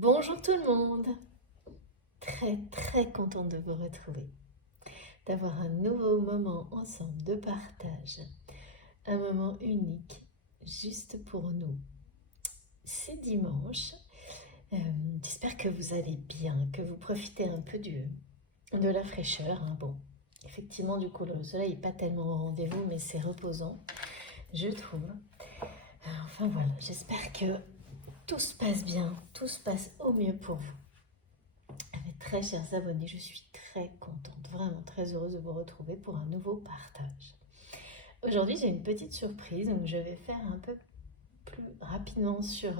Bonjour tout le monde, très contente de vous retrouver, d'avoir un nouveau moment ensemble de partage, un moment unique juste pour nous. C'est dimanche, j'espère que vous allez bien, que vous profitez un peu de la fraîcheur. Bon, effectivement du coup le soleil n'est pas tellement au rendez-vous mais c'est reposant, je trouve. Enfin voilà, j'espère que tout se passe bien, tout se passe au mieux pour vous. Mes très chers abonnés, je suis très contente, vraiment très heureuse de vous retrouver pour un nouveau partage. Aujourd'hui, j'ai une petite surprise, donc je vais faire un peu plus rapidement sur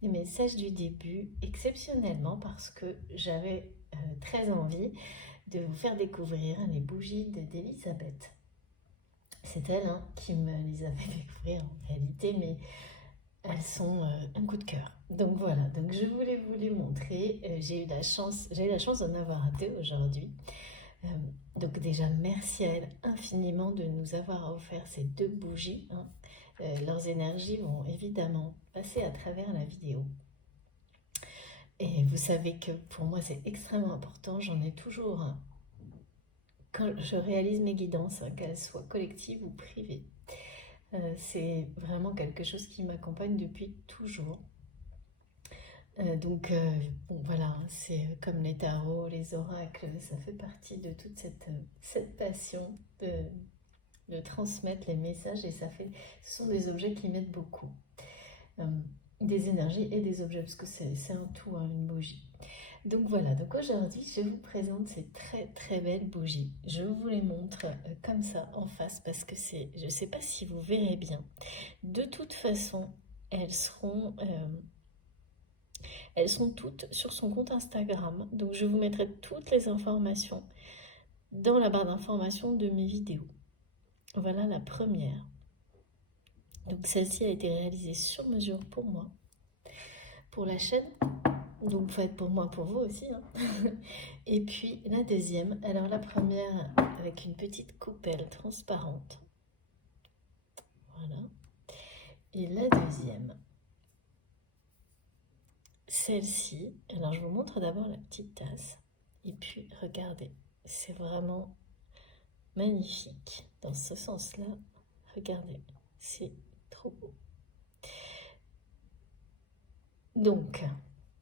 les messages du début, exceptionnellement parce que j'avais très envie de vous faire découvrir les bougies d'Elisabeth. C'est elle qui me les a fait découvrir en réalité, mais elles sont un coup de cœur. Donc voilà, donc je voulais vous les montrer. J'ai eu la chance d'en avoir deux aujourd'hui. Euh, donc déjà, merci à elle infiniment de nous avoir offert ces deux bougies. Leurs énergies vont évidemment passer à travers la vidéo. Et vous savez que pour moi, c'est extrêmement important. J'en ai toujours, quand je réalise mes guidances, qu'elles soient collectives ou privées. C'est vraiment quelque chose qui m'accompagne depuis toujours. Bon, voilà, c'est comme les tarots, les oracles, ça fait partie de toute cette passion de transmettre les messages et ce sont des objets qui m'aident beaucoup. Des énergies et des objets, parce que c'est un tout, une bougie. Donc voilà, donc aujourd'hui je vous présente ces très belles bougies. Je vous les montre comme ça en face parce que je ne sais pas si vous verrez bien. De toute façon, elles sont toutes sur son compte Instagram, donc je vous mettrai toutes les informations dans la barre d'informations de mes vidéos. Voilà la première. Donc celle-ci a été réalisée sur mesure pour moi, pour la chaîne, donc faites pour moi, pour vous aussi. Et puis la deuxième, alors la première avec une petite coupelle transparente. Voilà. Et la deuxième, celle-ci, alors je vous montre d'abord la petite tasse. Et puis regardez, c'est vraiment magnifique dans ce sens-là. Regardez, c'est trop beau. Donc,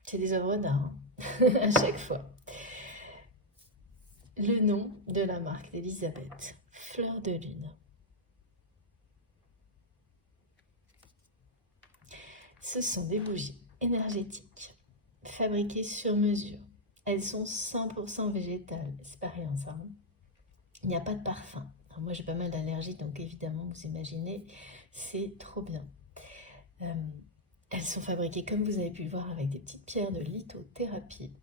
c'est des œuvres d'art à chaque fois. Le nom de la marque d'Elisabeth, Fleur de Lune. Ce sont des bougies énergétiques, fabriquées sur mesure. Elles sont 100% végétales, c'est pas rien ça. Il n'y a pas de parfum. Alors moi j'ai pas mal d'allergies, donc évidemment vous imaginez, c'est trop bien. Elles sont fabriquées comme vous avez pu le voir avec des petites pierres de lithothérapie,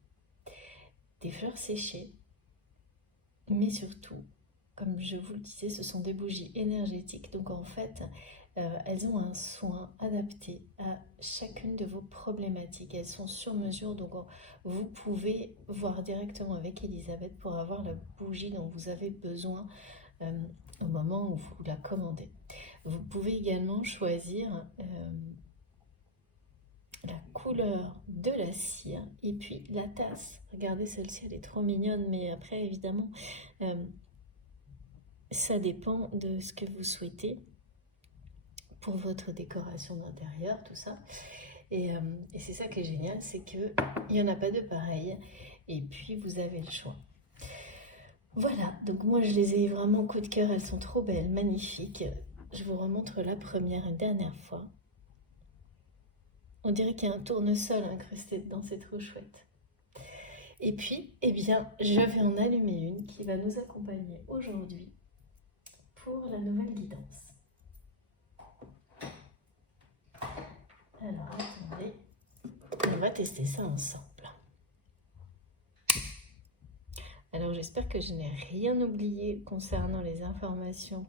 des fleurs séchées, mais surtout, comme je vous le disais, ce sont des bougies énergétiques. Donc en fait, elles ont un soin adapté à chacune de vos problématiques. Elles sont sur mesure, donc vous pouvez voir directement avec Elisabeth pour avoir la bougie dont vous avez besoin au moment où vous la commandez. Vous pouvez également choisir la couleur de la cire et puis la tasse. Regardez, celle-ci elle est trop mignonne, mais après évidemment ça dépend de ce que vous souhaitez pour votre décoration d'intérieur, tout ça. Et c'est ça qui est génial, c'est qu'il n'y en a pas de pareil et puis vous avez le choix. Voilà, donc moi je les ai vraiment coup de cœur, elles sont trop belles, magnifiques. Je vous remontre la première une dernière fois. On dirait qu'il y a un tournesol incrusté dedans, c'est trop chouette. Et puis, eh bien, je vais en allumer une qui va nous accompagner aujourd'hui pour la nouvelle guidance. Alors, attendez, on va tester ça ensemble. Alors, j'espère que je n'ai rien oublié concernant les informations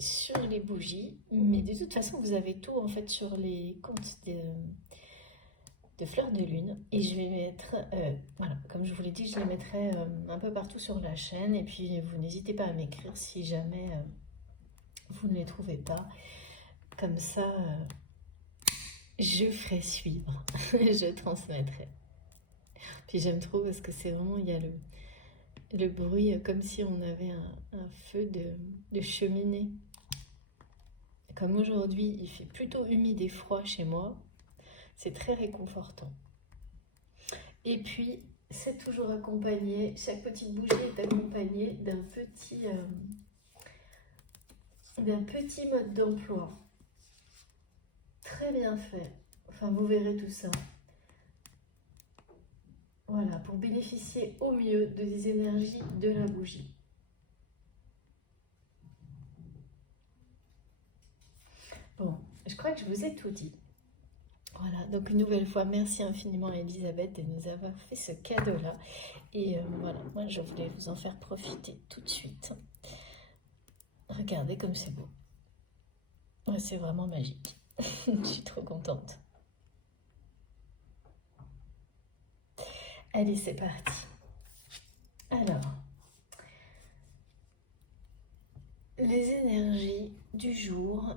sur les bougies, mais de toute façon, vous avez tout en fait sur les comptes de Fleur de Lune et je vais mettre, voilà, comme je vous l'ai dit, je les mettrai un peu partout sur la chaîne et puis vous n'hésitez pas à m'écrire si jamais vous ne les trouvez pas. Comme ça, je ferai suivre, je transmettrai. Puis j'aime trop parce que c'est vraiment, il y a le bruit comme si on avait un feu de cheminée. Comme aujourd'hui, il fait plutôt humide et froid chez moi, c'est très réconfortant. Et puis, c'est toujours accompagné, chaque petite bougie est accompagnée d'un petit mode d'emploi. Très bien fait. Enfin, vous verrez tout ça. Voilà, pour bénéficier au mieux des énergies de la bougie. Bon, je crois que je vous ai tout dit. Voilà, donc une nouvelle fois, merci infiniment à Elisabeth de nous avoir fait ce cadeau-là. Et voilà, moi je voulais vous en faire profiter tout de suite. Regardez comme c'est beau. Ouais, c'est vraiment magique. Je suis trop contente. Allez, c'est parti. Alors, les énergies du jour.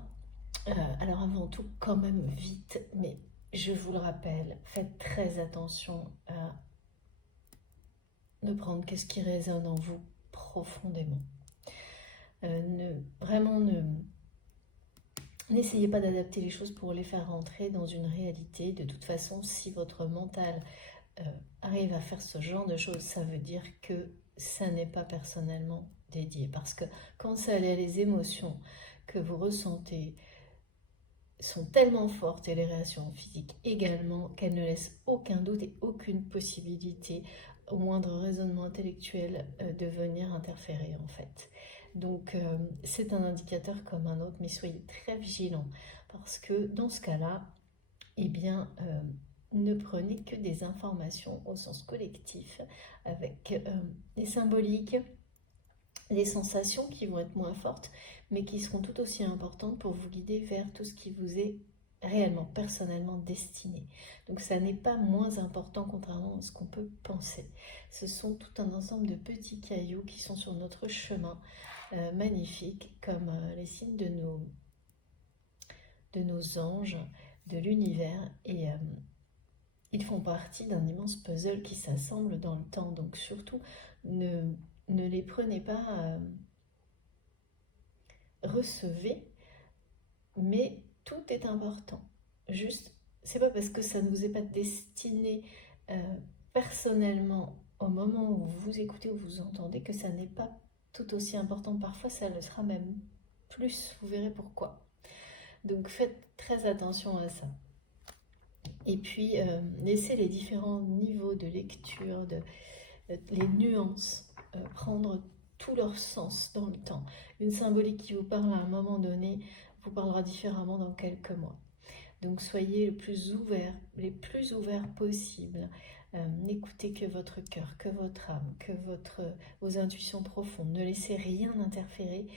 Alors avant tout, quand même vite, mais je vous le rappelle, faites très attention à ne prendre que ce qui résonne en vous profondément. N'essayez pas d'adapter les choses pour les faire rentrer dans une réalité. De toute façon, si votre mental arrive à faire ce genre de choses, ça veut dire que ça n'est pas personnellement dédié. Parce que quand ça allait, les émotions que vous ressentez sont tellement fortes et les réactions physiques également qu'elles ne laissent aucun doute et aucune possibilité au moindre raisonnement intellectuel de venir interférer en fait. Donc c'est un indicateur comme un autre, mais soyez très vigilants parce que dans ce cas-là, eh bien, ne prenez que des informations au sens collectif avec des symboliques, des sensations qui vont être moins fortes, mais qui seront tout aussi importantes pour vous guider vers tout ce qui vous est réellement, personnellement destiné. Donc ça n'est pas moins important contrairement à ce qu'on peut penser. Ce sont tout un ensemble de petits cailloux qui sont sur notre chemin, magnifiques, comme les signes de nos anges, de l'univers, et ils font partie d'un immense puzzle qui s'assemble dans le temps. Donc surtout, ne les prenez pas, recevez, mais tout est important. Juste, c'est pas parce que ça ne vous est pas destiné personnellement au moment où vous écoutez ou vous entendez que ça n'est pas tout aussi important. Parfois, ça le sera même plus. Vous verrez pourquoi. Donc, faites très attention à ça. Et puis, laissez les différents niveaux de lecture, les nuances, prendre tout leur sens dans le temps. Une symbolique qui vous parle à un moment donné vous parlera différemment dans quelques mois. Donc soyez les plus ouverts possibles. N'écoutez que votre cœur, que votre âme, que vos intuitions profondes. Ne laissez rien interférer.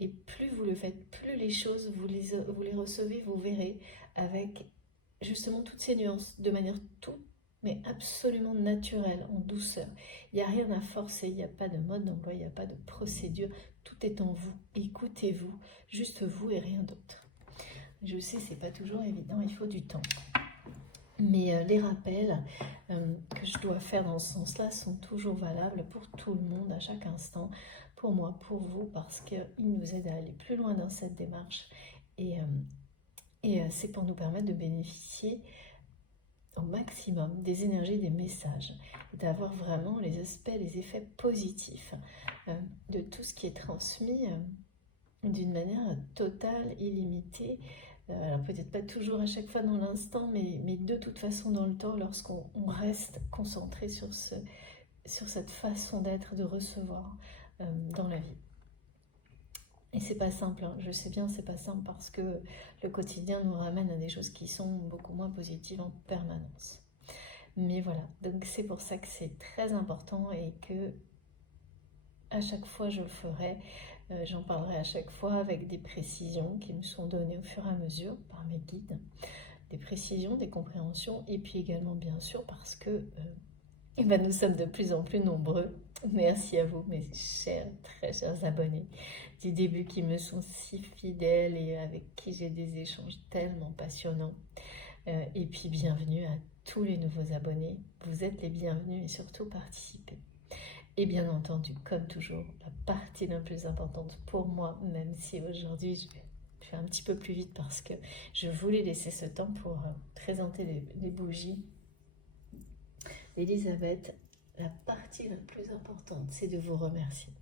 Et plus vous le faites, plus les choses, vous les recevez, vous verrez, avec justement toutes ces nuances, de manière mais absolument naturelle, en douceur. Il n'y a rien à forcer, il n'y a pas de mode d'emploi, il n'y a pas de procédure. Tout est en vous. Écoutez-vous, juste vous et rien d'autre. Je sais, c'est pas toujours évident, il faut du temps. Mais les rappels que je dois faire dans ce sens-là sont toujours valables pour tout le monde, à chaque instant, pour moi, pour vous, parce qu'ils nous aident à aller plus loin dans cette démarche. Et c'est pour nous permettre de bénéficier au maximum des énergies, des messages, et d'avoir vraiment les aspects, les effets positifs de tout ce qui est transmis d'une manière totale, illimitée. Alors peut-être pas toujours à chaque fois dans l'instant, mais de toute façon dans le temps, lorsqu'on reste concentré sur cette façon d'être, de recevoir dans la vie. Et c'est pas simple, hein. Je sais bien, c'est pas simple parce que le quotidien nous ramène à des choses qui sont beaucoup moins positives en permanence. Mais voilà, donc c'est pour ça que c'est très important et que à chaque fois je le ferai, j'en parlerai à chaque fois avec des précisions qui me sont données au fur et à mesure par mes guides, des précisions, des compréhensions, et puis également bien sûr parce que Et ben, nous sommes de plus en plus nombreux. Merci à vous, mes chers, très chers abonnés du début qui me sont si fidèles et avec qui j'ai des échanges tellement passionnants. Et puis bienvenue à tous les nouveaux abonnés. Vous êtes les bienvenus et surtout participez. Et bien entendu, comme toujours, la partie la plus importante pour moi, même si aujourd'hui je fais un petit peu plus vite parce que je voulais laisser ce temps pour présenter les bougies d'Elisabeth. La partie la plus importante, c'est de vous remercier.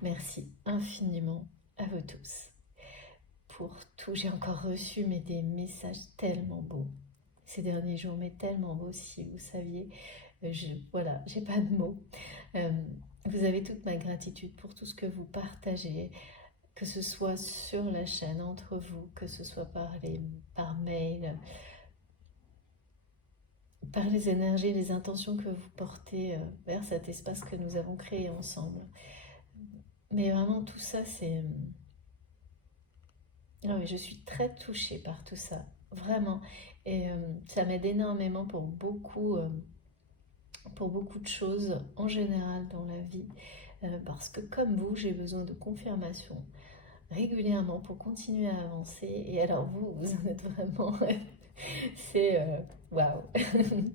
Merci infiniment à vous tous pour tout. J'ai encore reçu des messages tellement beaux ces derniers jours, mais tellement beaux, si vous saviez. Voilà, j'ai pas de mots. Vous avez toute ma gratitude pour tout ce que vous partagez, que ce soit sur la chaîne entre vous, que ce soit par mail, par les énergies, les intentions que vous portez vers cet espace que nous avons créé ensemble. Mais vraiment, tout ça, c'est... Non, mais je suis très touchée par tout ça, vraiment. Et ça m'aide énormément pour beaucoup de choses en général dans la vie. Parce que comme vous, j'ai besoin de confirmation régulièrement pour continuer à avancer. Et alors vous en êtes vraiment... c'est... Waouh.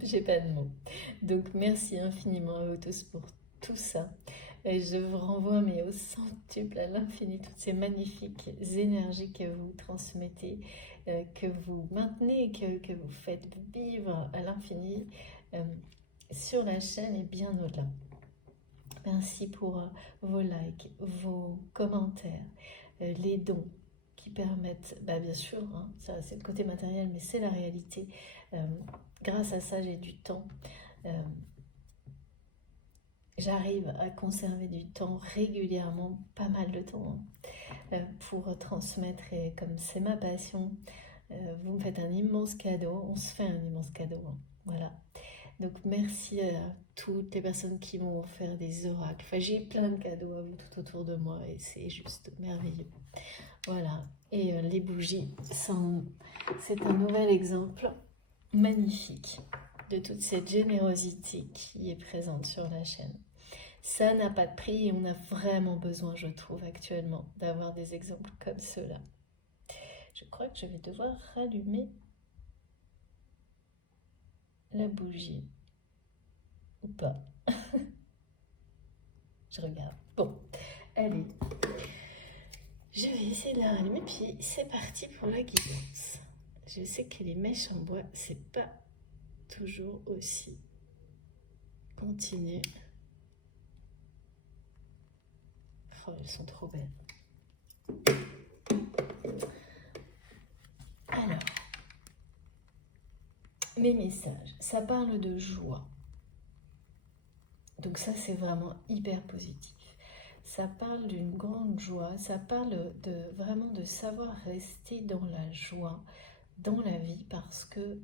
J'ai pas de mots. Donc merci infiniment à vous tous pour tout ça. Et je vous renvoie mais au centuple, à l'infini, toutes ces magnifiques énergies que vous transmettez, que vous maintenez, que vous faites vivre à l'infini sur la chaîne et bien au-delà. Merci pour vos likes, vos commentaires, les dons qui permettent, bien sûr, hein, ça c'est le côté matériel, mais c'est la réalité. Grâce à ça, j'ai du temps. J'arrive à conserver du temps régulièrement, pas mal de temps, pour transmettre. Et comme c'est ma passion, vous me faites un immense cadeau, on se fait un immense cadeau. Hein, voilà. Donc merci à toutes les personnes qui m'ont offert des oracles. Enfin, j'ai plein de cadeaux à vous tout autour de moi et c'est juste merveilleux. Voilà. Et les bougies, c'est un nouvel exemple magnifique de toute cette générosité qui est présente sur la chaîne. Ça n'a pas de prix et on a vraiment besoin, je trouve, actuellement, d'avoir des exemples comme ceux-là. Je crois que je vais devoir rallumer la bougie. Ou pas. Je regarde. Bon, allez. Je vais essayer de la rallumer, puis c'est parti pour la guidance. Je sais que les mèches en bois, c'est pas toujours aussi continu. Oh, elles sont trop belles. Alors, mes messages, ça parle de joie. Donc ça, c'est vraiment hyper positif. Ça parle d'une grande joie, ça parle vraiment de savoir rester dans la joie, dans la vie, parce que,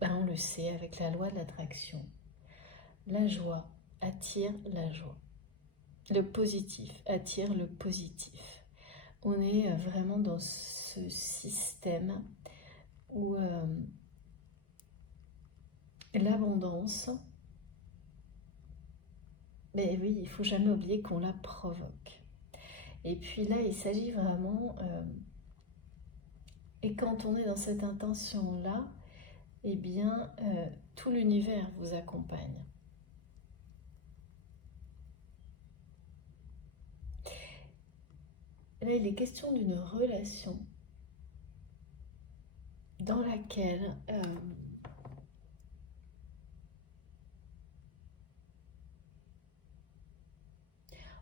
on le sait avec la loi de l'attraction, la joie attire la joie. Le positif attire le positif. On est vraiment dans ce système où l'abondance, mais oui, il ne faut jamais oublier qu'on la provoque. Et puis là, il s'agit vraiment... et quand on est dans cette intention-là, eh bien, tout l'univers vous accompagne. Là, il est question d'une relation dans laquelle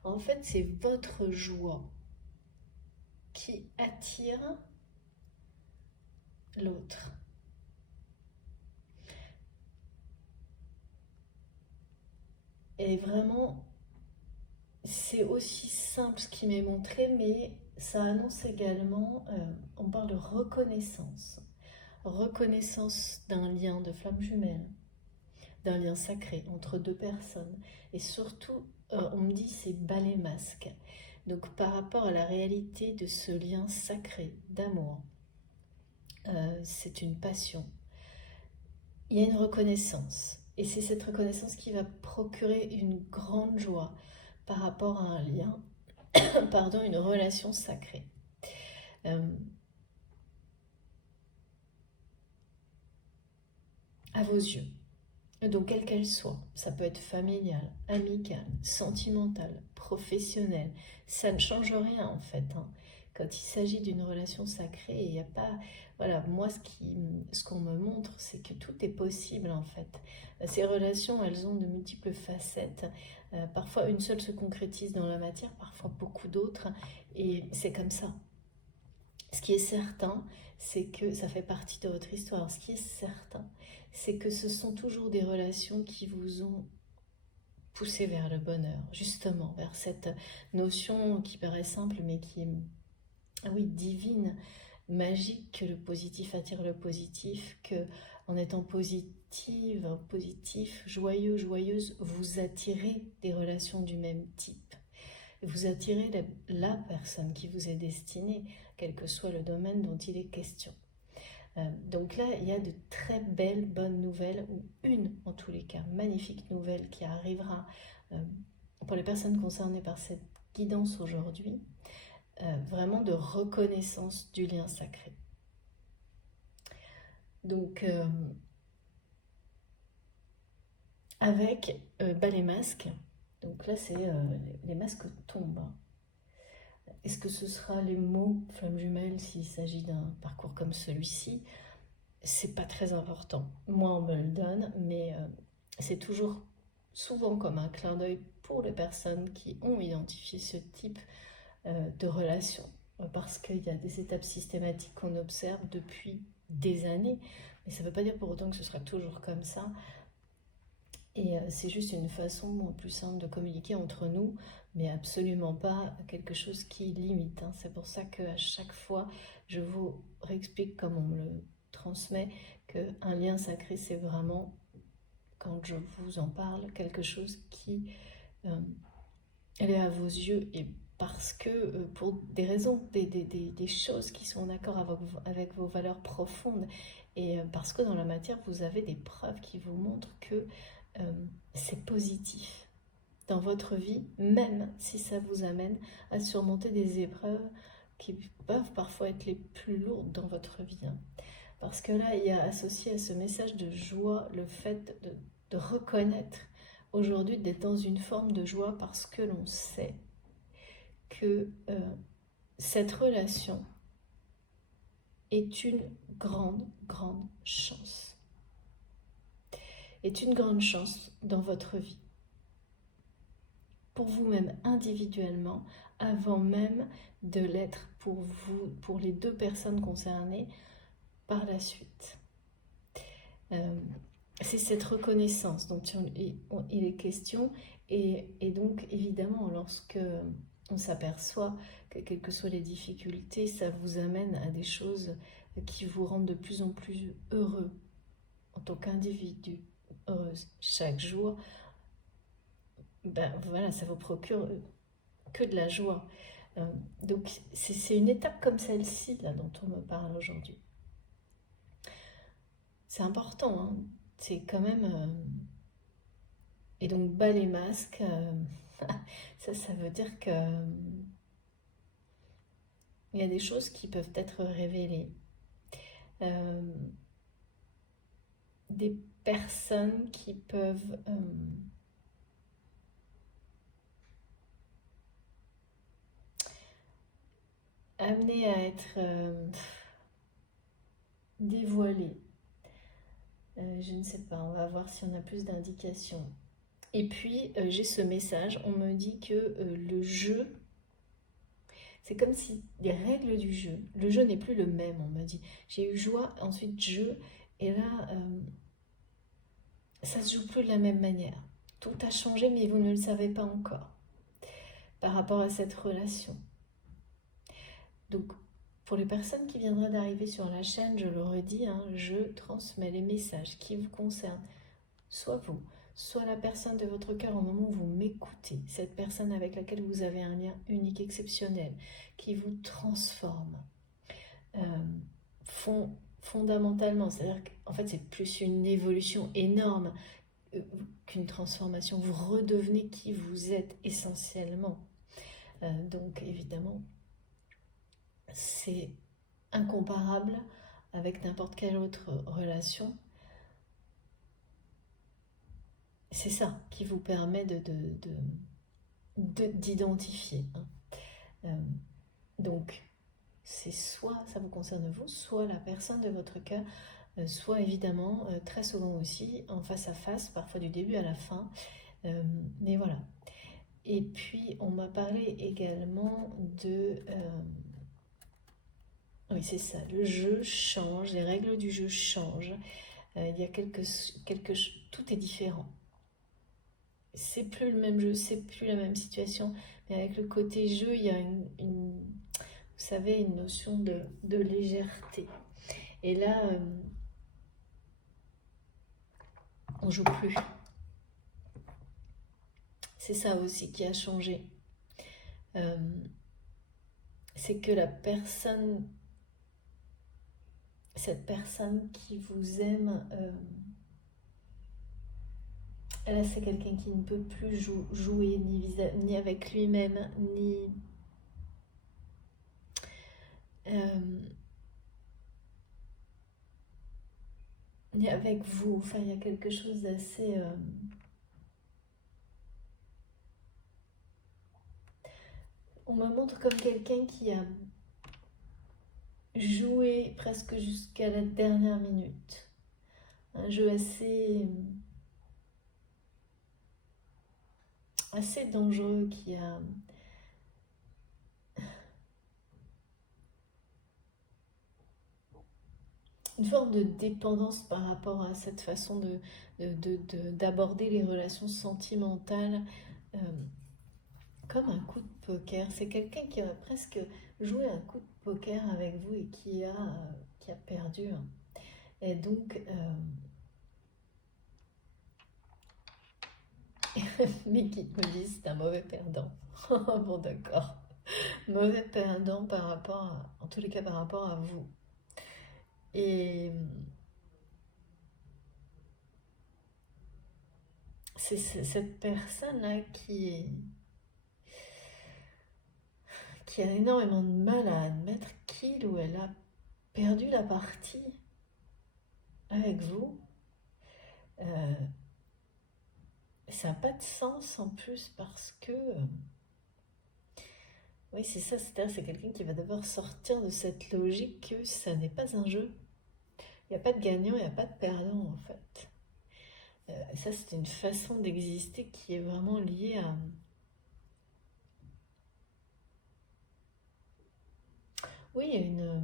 en fait, c'est votre joie qui attire l'autre. Et vraiment, c'est aussi simple ce qui m'est montré, mais ça annonce également, on parle de reconnaissance. Reconnaissance d'un lien de flamme jumelle, d'un lien sacré entre deux personnes. Et surtout, on me dit c'est balai masque. Donc par rapport à la réalité de ce lien sacré d'amour, c'est une passion. Il y a une reconnaissance. Et c'est cette reconnaissance qui va procurer une grande joie par rapport à un lien, pardon, une relation sacrée. À vos yeux. Donc, quelle qu'elle soit, ça peut être familiale, amicale, sentimentale, professionnelle, ça ne change rien en fait. Quand il s'agit d'une relation sacrée, il n'y a pas... Voilà, moi ce qu'on me montre, c'est que tout est possible en fait. Ces relations, elles ont de multiples facettes. Parfois une seule se concrétise dans la matière, parfois beaucoup d'autres, et c'est comme ça. Ce qui est certain, c'est que ça fait partie de votre histoire. Ce qui est certain, c'est que ce sont toujours des relations qui vous ont poussé vers le bonheur, justement, vers cette notion qui paraît simple, mais qui est, ah oui, divine, magique, que le positif attire le positif, que en étant positive, positif, joyeux, joyeuse, vous attirez des relations du même type. Vous attirez la personne qui vous est destinée, quel que soit le domaine dont il est question. Donc là, il y a de très belles, bonnes nouvelles, ou une, en tous les cas, magnifique nouvelle qui arrivera pour les personnes concernées par cette guidance aujourd'hui, vraiment de reconnaissance du lien sacré. Donc, avec les masques, donc là, c'est les masques tombent. Est-ce que ce sera les mots flamme jumelle s'il s'agit d'un parcours comme celui-ci? C'est pas très important. Moi, on me le donne, mais c'est toujours souvent comme un clin d'œil pour les personnes qui ont identifié ce type de relation. Parce qu'il y a des étapes systématiques qu'on observe depuis des années, mais ça ne veut pas dire pour autant que ce sera toujours comme ça. Et c'est juste une façon plus simple de communiquer entre nous, mais absolument pas quelque chose qui limite. C'est pour ça qu'à chaque fois, je vous réexplique comme on me le transmet, qu'un lien sacré, c'est vraiment, quand je vous en parle, quelque chose qui est à vos yeux, et parce que pour des raisons, des choses qui sont en accord avec vos valeurs profondes, et parce que dans la matière, vous avez des preuves qui vous montrent que c'est positif dans votre vie, même si ça vous amène à surmonter des épreuves qui peuvent parfois être les plus lourdes dans votre vie. Parce que là, il y a associé à ce message de joie le fait de reconnaître aujourd'hui, d'être dans une forme de joie parce que l'on sait que cette relation est une grande, grande chance. Est une grande chance dans votre vie. Pour vous-même individuellement, avant même de l'être pour vous, pour les deux personnes concernées par la suite. C'est cette reconnaissance dont il est question, et donc évidemment lorsque on s'aperçoit que quelles que soient les difficultés, ça vous amène à des choses qui vous rendent de plus en plus heureux en tant qu'individu, heureuse chaque jour. Voilà, ça vous procure que de la joie. Donc c'est une étape comme celle-ci là dont on me parle aujourd'hui. C'est important, c'est quand même... Et donc les masques, ça veut dire que il y a des choses qui peuvent être révélées. Des personnes qui peuvent amener à être dévoilées. Je ne sais pas, on va voir si on a plus d'indications. Et puis, j'ai ce message, on me dit que le jeu, c'est comme si les règles du jeu, le jeu n'est plus le même, on m'a dit. J'ai eu joie, ensuite jeu, et là, ça se joue plus de la même manière. Tout a changé, mais vous ne le savez pas encore par rapport à cette relation. Donc, pour les personnes qui viendraient d'arriver sur la chaîne, je le redis, je transmets les messages qui vous concernent, soit vous, soit la personne de votre cœur au moment où vous m'écoutez, cette personne avec laquelle vous avez un lien unique, exceptionnel, qui vous transforme fondamentalement. C'est-à-dire qu'en fait, c'est plus une évolution énorme qu'une transformation, vous redevenez qui vous êtes essentiellement. Donc évidemment, c'est incomparable avec n'importe quelle autre relation. C'est ça qui vous permet d'identifier. Donc, c'est soit ça vous concerne vous, soit la personne de votre cœur, soit évidemment, très souvent aussi, en face à face, parfois du début à la fin. Mais voilà. Et puis, on m'a parlé également de... oui, c'est ça, le jeu change, les règles du jeu changent. Il y a tout est différent. C'est plus le même jeu, c'est plus la même situation, mais avec le côté jeu, il y a vous savez, une notion de légèreté. Et là, on joue plus. C'est ça aussi qui a changé. C'est que cette personne qui vous aime, là c'est quelqu'un qui ne peut plus jouer ni avec lui-même, ni avec vous. Enfin, il y a quelque chose d'assez... on me montre comme quelqu'un qui a joué presque jusqu'à la dernière minute. Un jeu assez dangereux qui a... une forme de dépendance par rapport à cette façon d'aborder les relations sentimentales comme un coup de poker. C'est quelqu'un qui a presque joué un coup de poker avec vous et qui a perdu. Et donc, mais qui me dit c'est un mauvais perdant. Bon, d'accord. Mauvais perdant par rapport en tous les cas par rapport à vous. Et c'est cette personne-là qui a énormément de mal à admettre qu'il ou elle a perdu la partie avec vous. Ça n'a pas de sens en plus parce que... oui, c'est ça, c'est quelqu'un qui va devoir sortir de cette logique que ça n'est pas un jeu. Il n'y a pas de gagnant, il n'y a pas de perdant en fait. Ça, c'est une façon d'exister qui est vraiment liée à... oui, il y a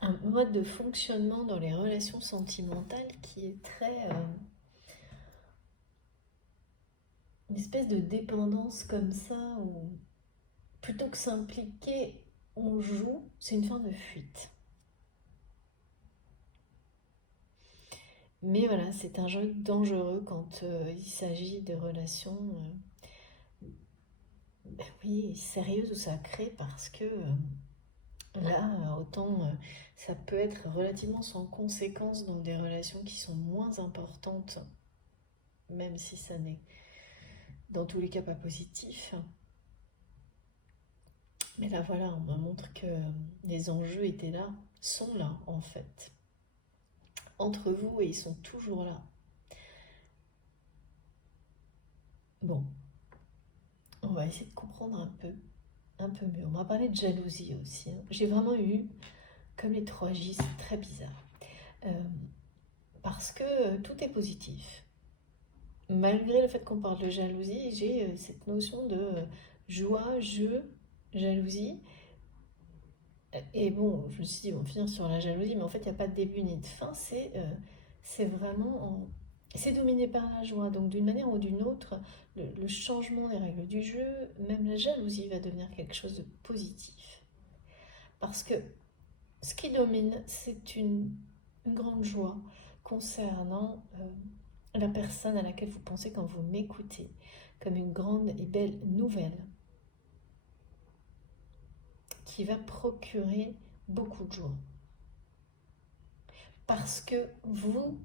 un mode de fonctionnement dans les relations sentimentales qui est très... une espèce de dépendance comme ça, où plutôt que s'impliquer, on joue, c'est une forme de fuite. Mais voilà, c'est un jeu dangereux quand il s'agit de relations oui, sérieuses ou sacrées parce que là, autant ça peut être relativement sans conséquence dans des relations qui sont moins importantes, même si ça n'est dans tous les cas pas positif. Mais là voilà, on me montre que les enjeux étaient là, sont là en fait, entre vous et ils sont toujours là. Bon, on va essayer de comprendre un peu mieux. On m'a parlé de jalousie aussi. J'ai vraiment eu, comme les 3J, c'est très bizarre. Parce que tout est positif. Malgré le fait qu'on parle de jalousie, j'ai cette notion de joie, jeu, jalousie. Et bon, je me suis dit, on va finir sur la jalousie, mais en fait, il n'y a pas de début ni de fin. C'est vraiment... c'est dominé par la joie. Donc, d'une manière ou d'une autre, le changement des règles du jeu, même la jalousie va devenir quelque chose de positif. Parce que ce qui domine, c'est une grande joie concernant la personne à laquelle vous pensez quand vous m'écoutez, comme une grande et belle nouvelle qui va procurer beaucoup de joie. Parce que vous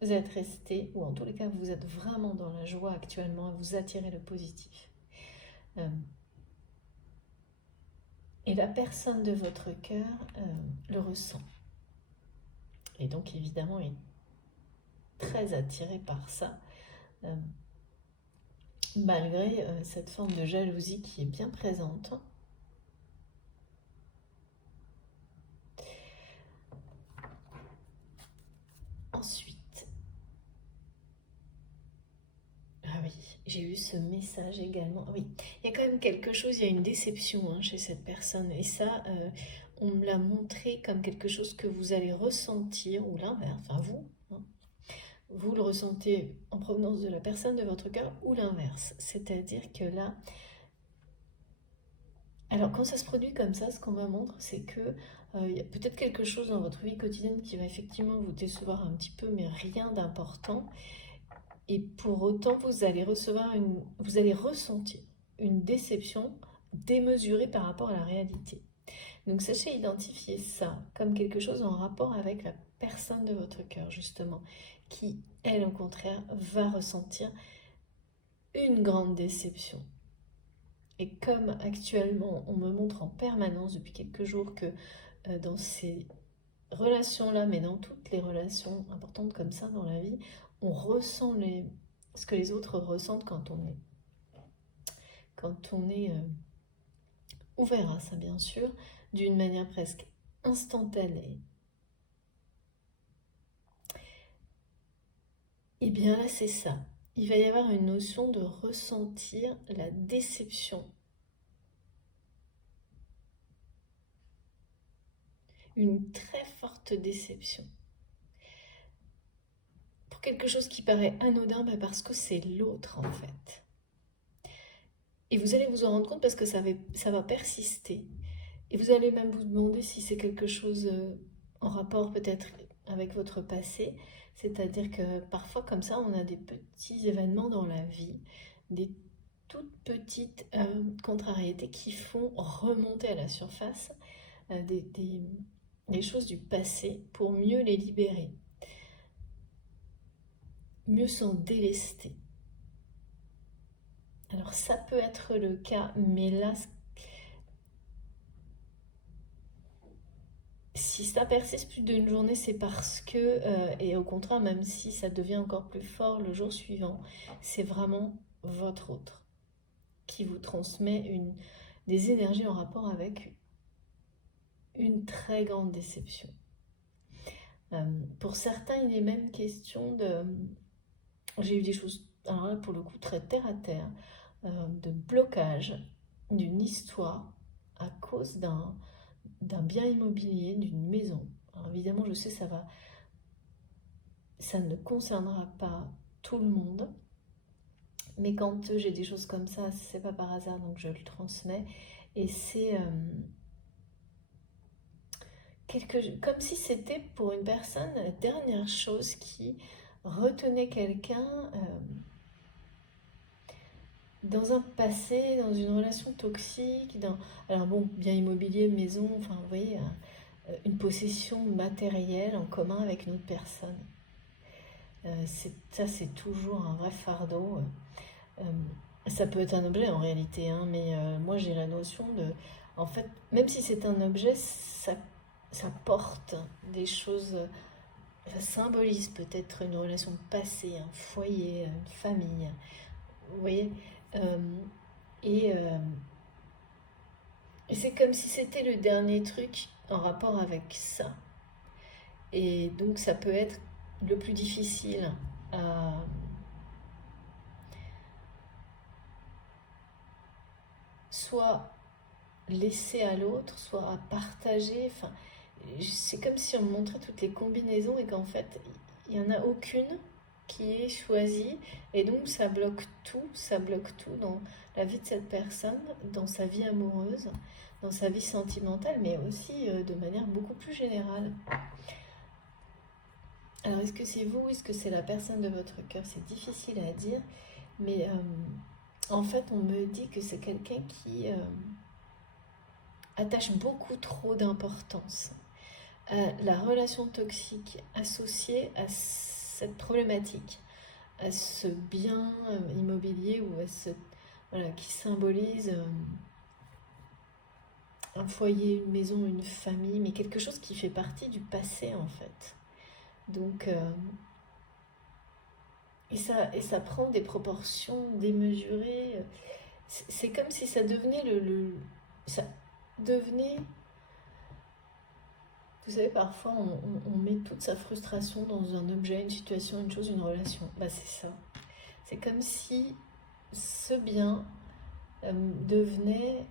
êtes resté, ou en tous les cas, vous êtes vraiment dans la joie actuellement, vous attirez le positif. Et la personne de votre cœur le ressent. Et donc, évidemment, est très attiré par ça, malgré cette forme de jalousie qui est bien présente. Ensuite, ah oui, j'ai eu ce message également. Ah oui, il y a quand même quelque chose, il y a une déception chez cette personne. Et ça, on me l'a montré comme quelque chose que vous allez ressentir, ou l'inverse, enfin vous le ressentez en provenance de la personne de votre cœur, ou l'inverse. C'est-à-dire que là, alors quand ça se produit comme ça, ce qu'on me montre, c'est que il y a peut-être quelque chose dans votre vie quotidienne qui va effectivement vous décevoir un petit peu, mais rien d'important. Et pour autant, vous allez ressentir une déception démesurée par rapport à la réalité. Donc sachez identifier ça comme quelque chose en rapport avec la personne de votre cœur, justement, qui, elle, au contraire, va ressentir une grande déception. Et comme actuellement, on me montre en permanence depuis quelques jours que dans ces relations-là, mais dans toutes les relations importantes comme ça dans la vie, on ressent ce que les autres ressentent quand on est ouvert à ça, bien sûr, d'une manière presque instantanée. Et bien là, c'est ça. Il va y avoir une notion de ressentir la déception. Une très forte déception. Pour quelque chose qui paraît anodin, parce que c'est l'autre en fait. Et vous allez vous en rendre compte parce que ça va persister. Et vous allez même vous demander si c'est quelque chose en rapport peut-être avec votre passé. C'est-à-dire que parfois comme ça, on a des petits événements dans la vie, des toutes petites contrariétés qui font remonter à la surface des choses du passé pour mieux les libérer, mieux s'en délester. Alors ça peut être le cas, mais là, si ça persiste plus d'une journée, c'est parce que, et au contraire, même si ça devient encore plus fort le jour suivant, c'est vraiment votre autre qui vous transmet des énergies en rapport avec une très grande déception. Pour certains, il est même question de... J'ai eu des choses, alors là pour le coup, très terre à terre, de blocage d'une histoire à cause d'un bien immobilier, d'une maison. Alors évidemment, je sais, ça ne concernera pas tout le monde, mais quand j'ai des choses comme ça, c'est pas par hasard, donc je le transmets. Et c'est comme si c'était pour une personne la dernière chose qui retenait quelqu'un dans un passé, dans une relation toxique, alors bon, bien immobilier, maison, enfin vous voyez, une possession matérielle en commun avec une autre personne. Ça, c'est toujours un vrai fardeau. Ça peut être un objet en réalité, mais moi j'ai la notion de... En fait, même si c'est un objet, ça porte des choses... Ça symbolise peut-être une relation passée, un foyer, une famille. Vous voyez et, et c'est comme si c'était le dernier truc en rapport avec ça. Et donc ça peut être le plus difficile à... soit laisser à l'autre, soit à partager. Enfin, c'est comme si on me montrait toutes les combinaisons et qu'en fait, il n'y en a aucune qui est choisie. Et donc, ça bloque tout dans la vie de cette personne, dans sa vie amoureuse, dans sa vie sentimentale, mais aussi de manière beaucoup plus générale. Alors, est-ce que c'est vous ou est-ce que c'est la personne de votre cœur? C'est difficile à dire, mais en fait, on me dit que c'est quelqu'un qui attache beaucoup trop d'importance à la relation toxique associée à cette problématique, à ce bien immobilier ou à ce, voilà, qui symbolise un foyer, une maison, une famille, mais quelque chose qui fait partie du passé en fait. Donc, et ça prend des proportions démesurées. C'est comme si ça devenait ça devenait. Vous savez, parfois on met toute sa frustration dans un objet, une situation, une chose, une relation. Bah, c'est ça. C'est comme si ce bien devenait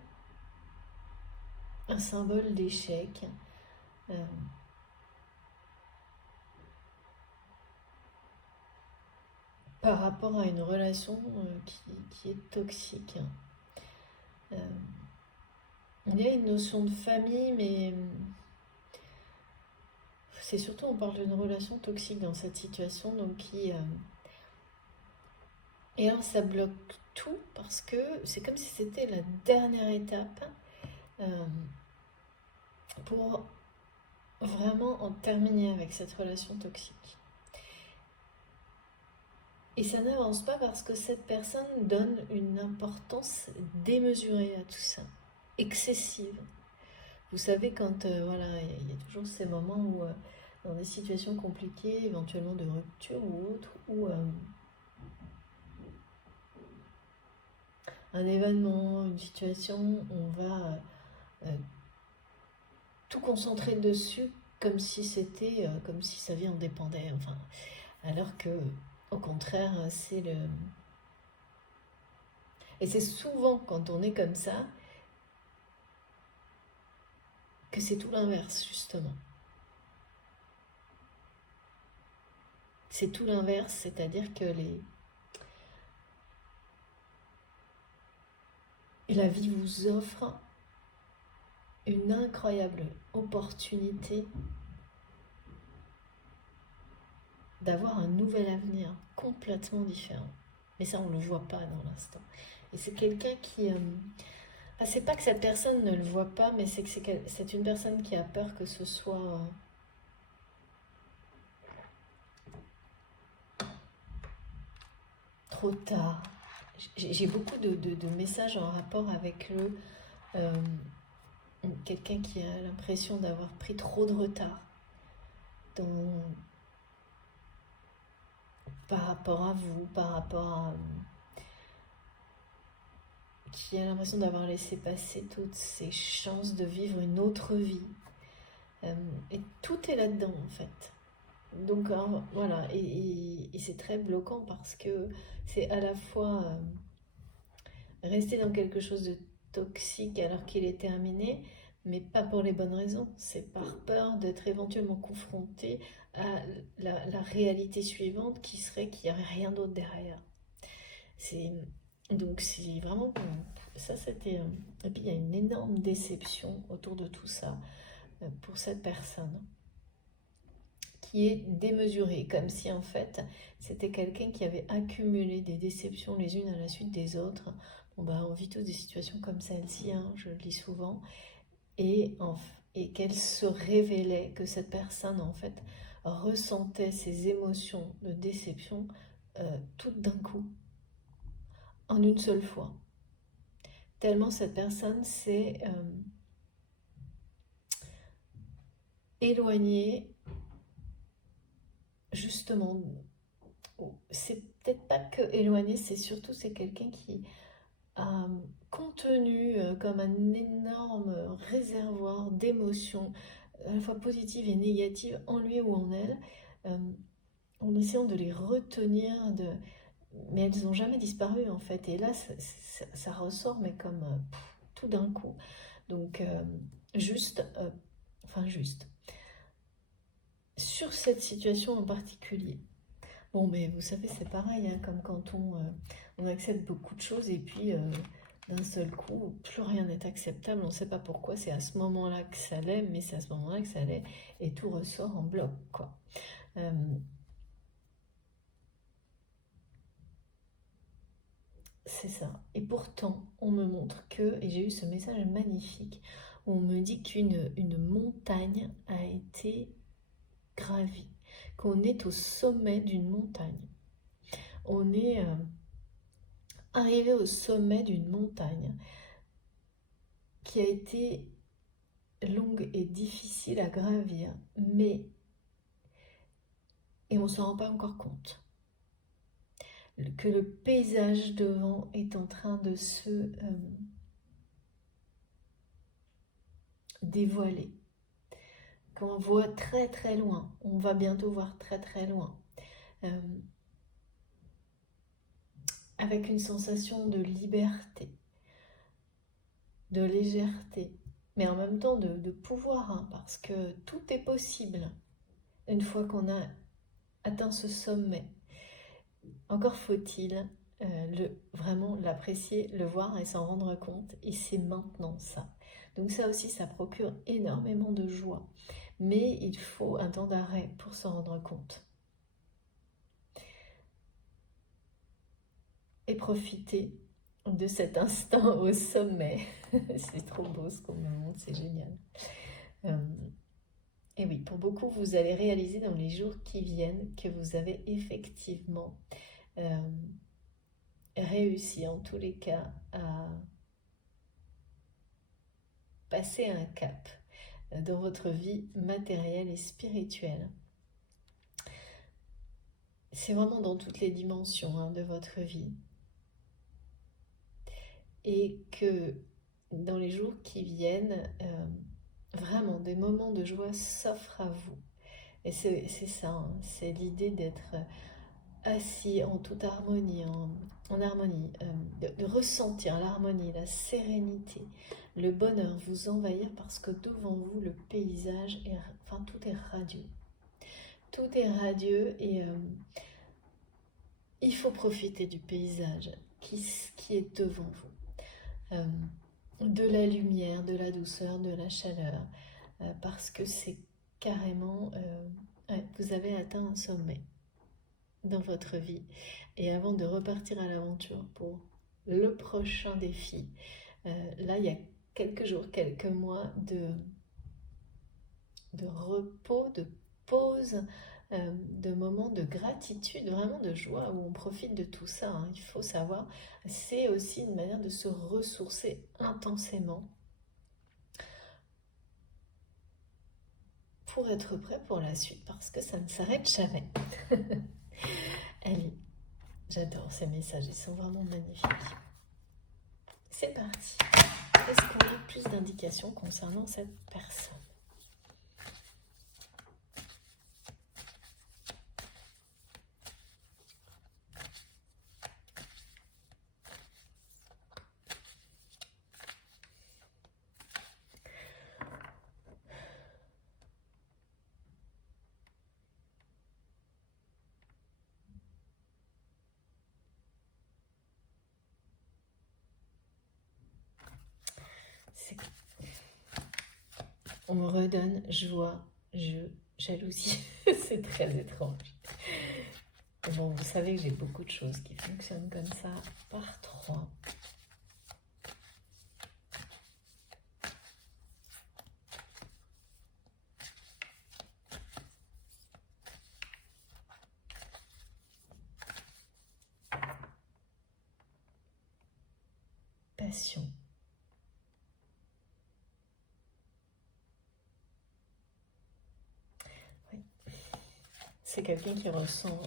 un symbole d'échec. Par rapport à une relation qui est toxique. Il y a une notion de famille, mais c'est surtout, on parle d'une relation toxique dans cette situation, donc qui... et alors ça bloque tout, parce que c'est comme si c'était la dernière étape pour vraiment en terminer avec cette relation toxique. Et ça n'avance pas parce que cette personne donne une importance démesurée à tout ça, excessive. Vous savez, quand voilà, il y a toujours ces moments où, dans des situations compliquées, éventuellement de rupture ou autre, où un événement, une situation, on va tout concentrer dessus comme si c'était, comme si sa vie en dépendait. Enfin, alors que, au contraire, c'est le... Et c'est souvent quand on est comme ça que c'est tout l'inverse, justement. C'est tout l'inverse, c'est-à-dire que la vie vous offre une incroyable opportunité d'avoir un nouvel avenir complètement différent. Mais ça, on ne le voit pas dans l'instant. Et c'est quelqu'un qui... c'est pas que cette personne ne le voit pas, mais c'est que c'est une personne qui a peur que ce soit... trop tard. J'ai beaucoup de messages en rapport avec quelqu'un qui a l'impression d'avoir pris trop de retard par rapport à vous, par rapport à... qui a l'impression d'avoir laissé passer toutes ses chances de vivre une autre vie. Et tout est là-dedans, en fait. Donc, voilà, et c'est très bloquant parce que c'est à la fois rester dans quelque chose de toxique alors qu'il est terminé, mais pas pour les bonnes raisons. C'est par peur d'être éventuellement confronté à la réalité suivante qui serait qu'il n'y aurait rien d'autre derrière. Donc c'est vraiment... Ça, c'était... Et puis il y a une énorme déception autour de tout ça pour cette personne qui est démesurée, comme si en fait c'était quelqu'un qui avait accumulé des déceptions les unes à la suite des autres. Bon, bah, on vit tous des situations comme celle-ci, hein, je le dis souvent, et qu'elle se révélait, que cette personne en fait ressentait ces émotions de déception toutes d'un coup, en une seule fois. Tellement cette personne s'est éloignée, justement. C'est peut-être pas que éloignée, c'est surtout c'est quelqu'un qui a contenu comme un énorme réservoir d'émotions, à la fois positives et négatives, en lui ou en elle, en essayant de les retenir, mais elles n'ont jamais disparu en fait. Et là, ça ressort, mais comme tout d'un coup. Donc, juste, sur cette situation en particulier. Bon, mais vous savez, c'est pareil, hein, comme quand on accepte beaucoup de choses et puis d'un seul coup, plus rien n'est acceptable. On ne sait pas pourquoi, c'est à ce moment-là que ça l'est, mais c'est à ce moment-là que ça l'est et tout ressort en bloc, quoi. C'est ça. Et pourtant, on me montre que, et j'ai eu ce message magnifique, où on me dit qu'une montagne a été gravi, qu'on est au sommet d'une montagne. On est arrivé au sommet d'une montagne qui a été longue et difficile à gravir, et on ne s'en rend pas encore compte, que le paysage devant est en train de se dévoiler, qu'on voit très très loin, on va bientôt voir très très loin, avec une sensation de liberté, de légèreté, mais en même temps de pouvoir, hein, parce que tout est possible une fois qu'on a atteint ce sommet. Encore faut-il vraiment l'apprécier, le voir et s'en rendre compte, et c'est maintenant ça. Donc ça aussi, ça procure énormément de joie, mais il faut un temps d'arrêt pour s'en rendre compte. Et profiter de cet instant au sommet. C'est trop beau ce qu'on me montre, c'est génial. Et oui, pour beaucoup, vous allez réaliser dans les jours qui viennent que vous avez effectivement réussi, en tous les cas, à passer un cap dans votre vie matérielle et spirituelle. C'est vraiment dans toutes les dimensions de votre vie. Et que dans les jours qui viennent, vraiment des moments de joie s'offrent à vous. Et c'est ça, hein, c'est l'idée d'être assis en toute harmonie, en harmonie, de ressentir l'harmonie, la sérénité, le bonheur vous envahir parce que devant vous, le paysage, tout est radieux. Tout est radieux et il faut profiter du paysage qui est devant vous. De la lumière, de la douceur, de la chaleur, parce que c'est carrément, vous avez atteint un sommet dans votre vie. Et avant de repartir à l'aventure pour le prochain défi, là il y a quelques jours, quelques mois de repos, de pause, de moments de gratitude, vraiment de joie, où on profite de tout ça, hein. Il faut savoir, c'est aussi une manière de se ressourcer intensément pour être prêt pour la suite, parce que ça ne s'arrête jamais. Allez, j'adore ces messages, ils sont vraiment magnifiques. C'est parti. Est-ce qu'on a plus d'indications concernant cette personne ? On me redonne joie, jalousie. C'est très étrange. Bon, vous savez que j'ai beaucoup de choses qui fonctionnent comme ça par 3. Passion. Oui. C'est quelqu'un qui ressent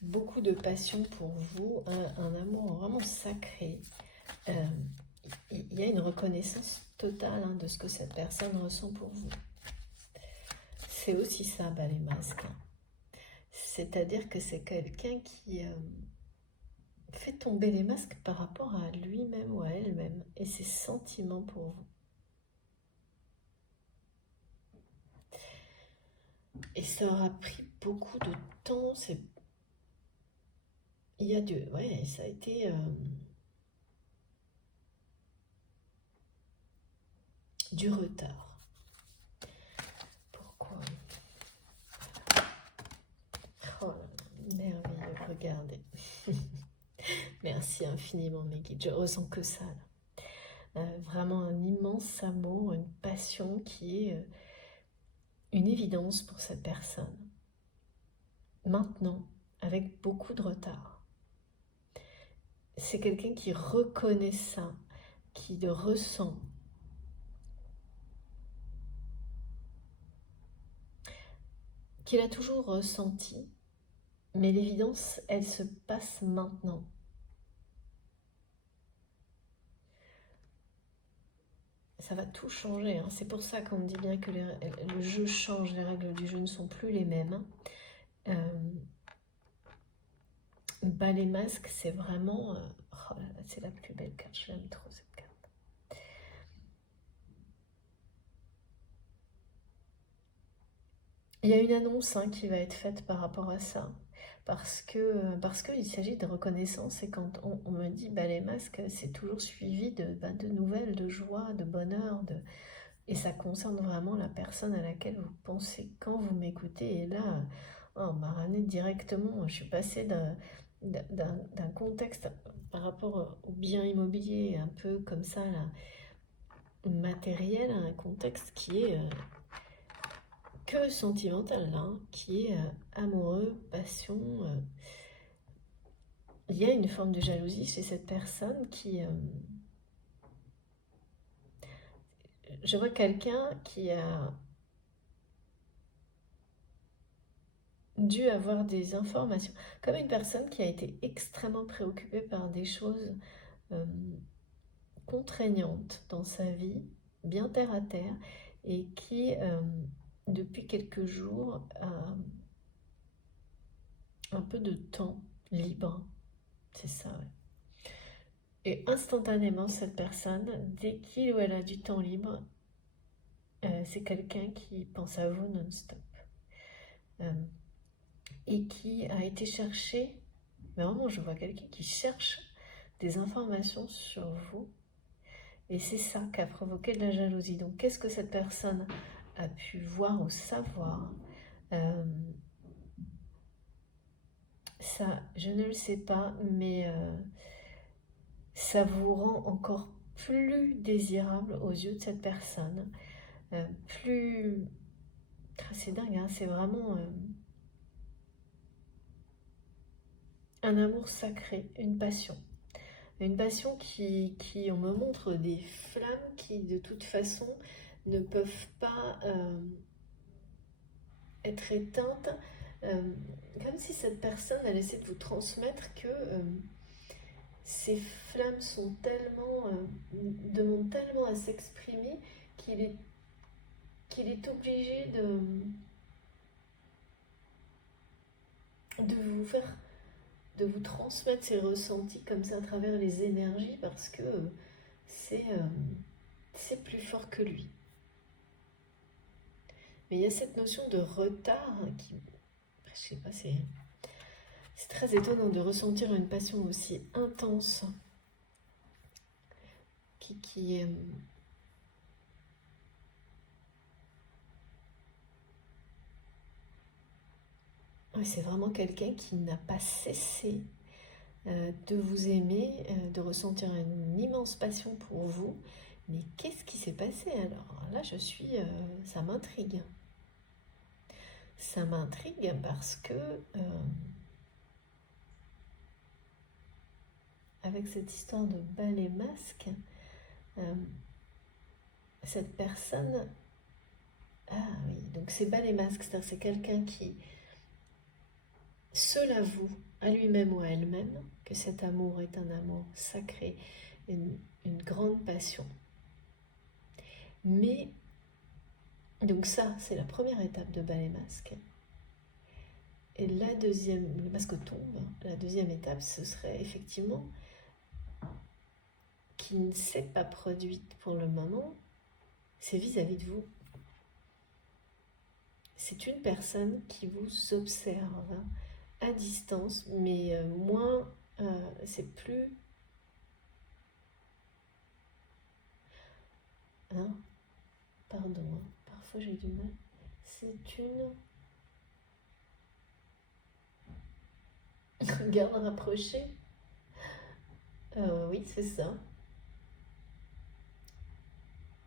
beaucoup de passion pour vous, un amour vraiment sacré. Il y a une reconnaissance totale de ce que cette personne ressent pour vous. C'est aussi ça, les masques. C'est-à-dire que c'est quelqu'un qui fait tomber les masques par rapport à lui-même ou à elle-même et ses sentiments pour vous. Et ça aura pris beaucoup de temps. Il y a ça a été du retard. Pourquoi? Oh, merveilleux, regardez. Merci infiniment mes guides, je ressens que ça là. Vraiment un immense amour, une passion passion qui est une évidence pour cette personne. Maintenant, avec beaucoup de retard. C'est quelqu'un qui reconnaît ça, qui le ressent. Qu'il a toujours ressenti, mais l'évidence, elle se passe maintenant. Ça va tout changer, hein. C'est pour ça qu'on me dit bien que le jeu change, les règles du jeu ne sont plus les mêmes. Les masques, c'est vraiment... oh là là, c'est la plus belle carte, je l'aime trop cette carte. Il y a une annonce qui va être faite par rapport à ça, parce qu'il s'agit de reconnaissance, et quand on me dit les masques, c'est toujours suivi de nouvelles, de joie, de bonheur, et ça concerne vraiment la personne à laquelle vous pensez quand vous m'écoutez. Et là, on m'a ramené directement, je suis passée d'un contexte par rapport au bien immobilier, un peu comme ça, là, matériel, à un contexte qui est que sentimental, là, qui est amoureux, passion. Il y a une forme de jalousie chez cette personne qui... je vois quelqu'un qui a dû avoir des informations, comme une personne qui a été extrêmement préoccupée par des choses contraignantes dans sa vie, bien terre à terre, et qui, depuis quelques jours, a un peu de temps libre. C'est ça, ouais. Et instantanément, cette personne, dès qu'il ou elle a du temps libre, c'est quelqu'un qui pense à vous non-stop. Et qui a été chercher, mais vraiment je vois quelqu'un qui cherche des informations sur vous, et c'est ça qui a provoqué de la jalousie. Donc qu'est-ce que cette personne a pu voir ou savoir? Ça, je ne le sais pas, mais ça vous rend encore plus désirable aux yeux de cette personne, plus... C'est dingue, hein, c'est vraiment un amour sacré, une passion. Une passion qui, on me montre des flammes qui, de toute façon, ne peuvent pas être éteintes. Comme si cette personne a essayé de vous transmettre que ces flammes sont tellement, demandent tellement à s'exprimer qu'il est obligé de vous faire, de vous transmettre ses ressentis comme ça à travers les énergies, parce que c'est plus fort que lui. Mais il y a cette notion de retard qui, je sais pas, c'est très étonnant de ressentir une passion aussi intense qui est... Ouais, c'est vraiment quelqu'un qui n'a pas cessé de vous aimer, de ressentir une immense passion pour vous. Mais qu'est-ce qui s'est passé alors? Là, ça m'intrigue. Ça m'intrigue parce que avec cette histoire de balai masque, cette personne... Ah oui, donc c'est balai masque, c'est-à-dire c'est quelqu'un qui seul avoue à lui-même ou à elle-même que cet amour est un amour sacré, une grande passion. Mais, donc ça, c'est la première étape de balai masque. Et la deuxième, le masque tombe, la deuxième étape, ce serait effectivement qui ne s'est pas produite pour le moment, c'est vis-à-vis de vous. C'est une personne qui vous observe à distance, mais moins, c'est plus... Hein, pardon, parfois j'ai du mal. C'est une... Garde rapprochée. Oui, c'est ça.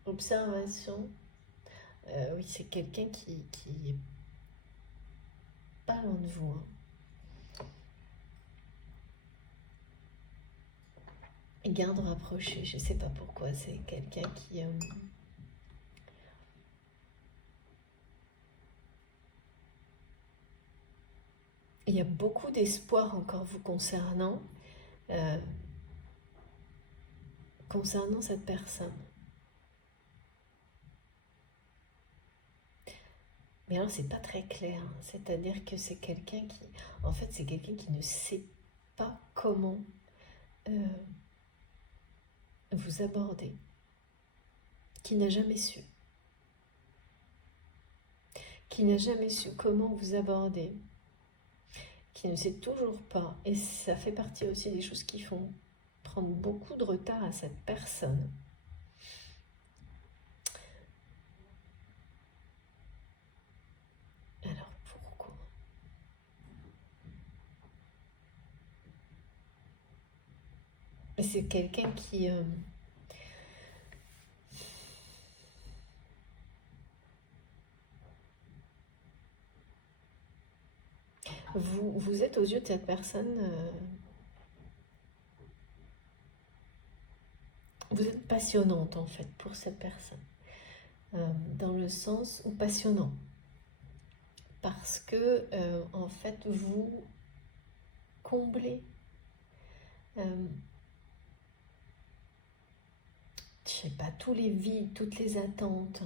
Observation. Oui, c'est quelqu'un qui est pas loin de vous, hein. Garde rapprochée, je sais pas pourquoi, c'est quelqu'un qui... il y a beaucoup d'espoir encore vous concernant, concernant cette personne. Mais alors, c'est pas très clair, hein. C'est-à-dire que c'est quelqu'un qui... En fait, c'est quelqu'un qui ne sait pas comment vous aborder, qui n'a jamais su. Qui n'a jamais su comment vous aborder, qui ne sait toujours pas, et ça fait partie aussi des choses qui font prendre beaucoup de retard à cette personne. Alors pourquoi? C'est quelqu'un qui... vous êtes aux yeux de cette personne... vous êtes passionnante en fait pour cette personne. Dans le sens où passionnant. Parce que en fait vous comblez je sais pas, tous les vides, toutes les attentes,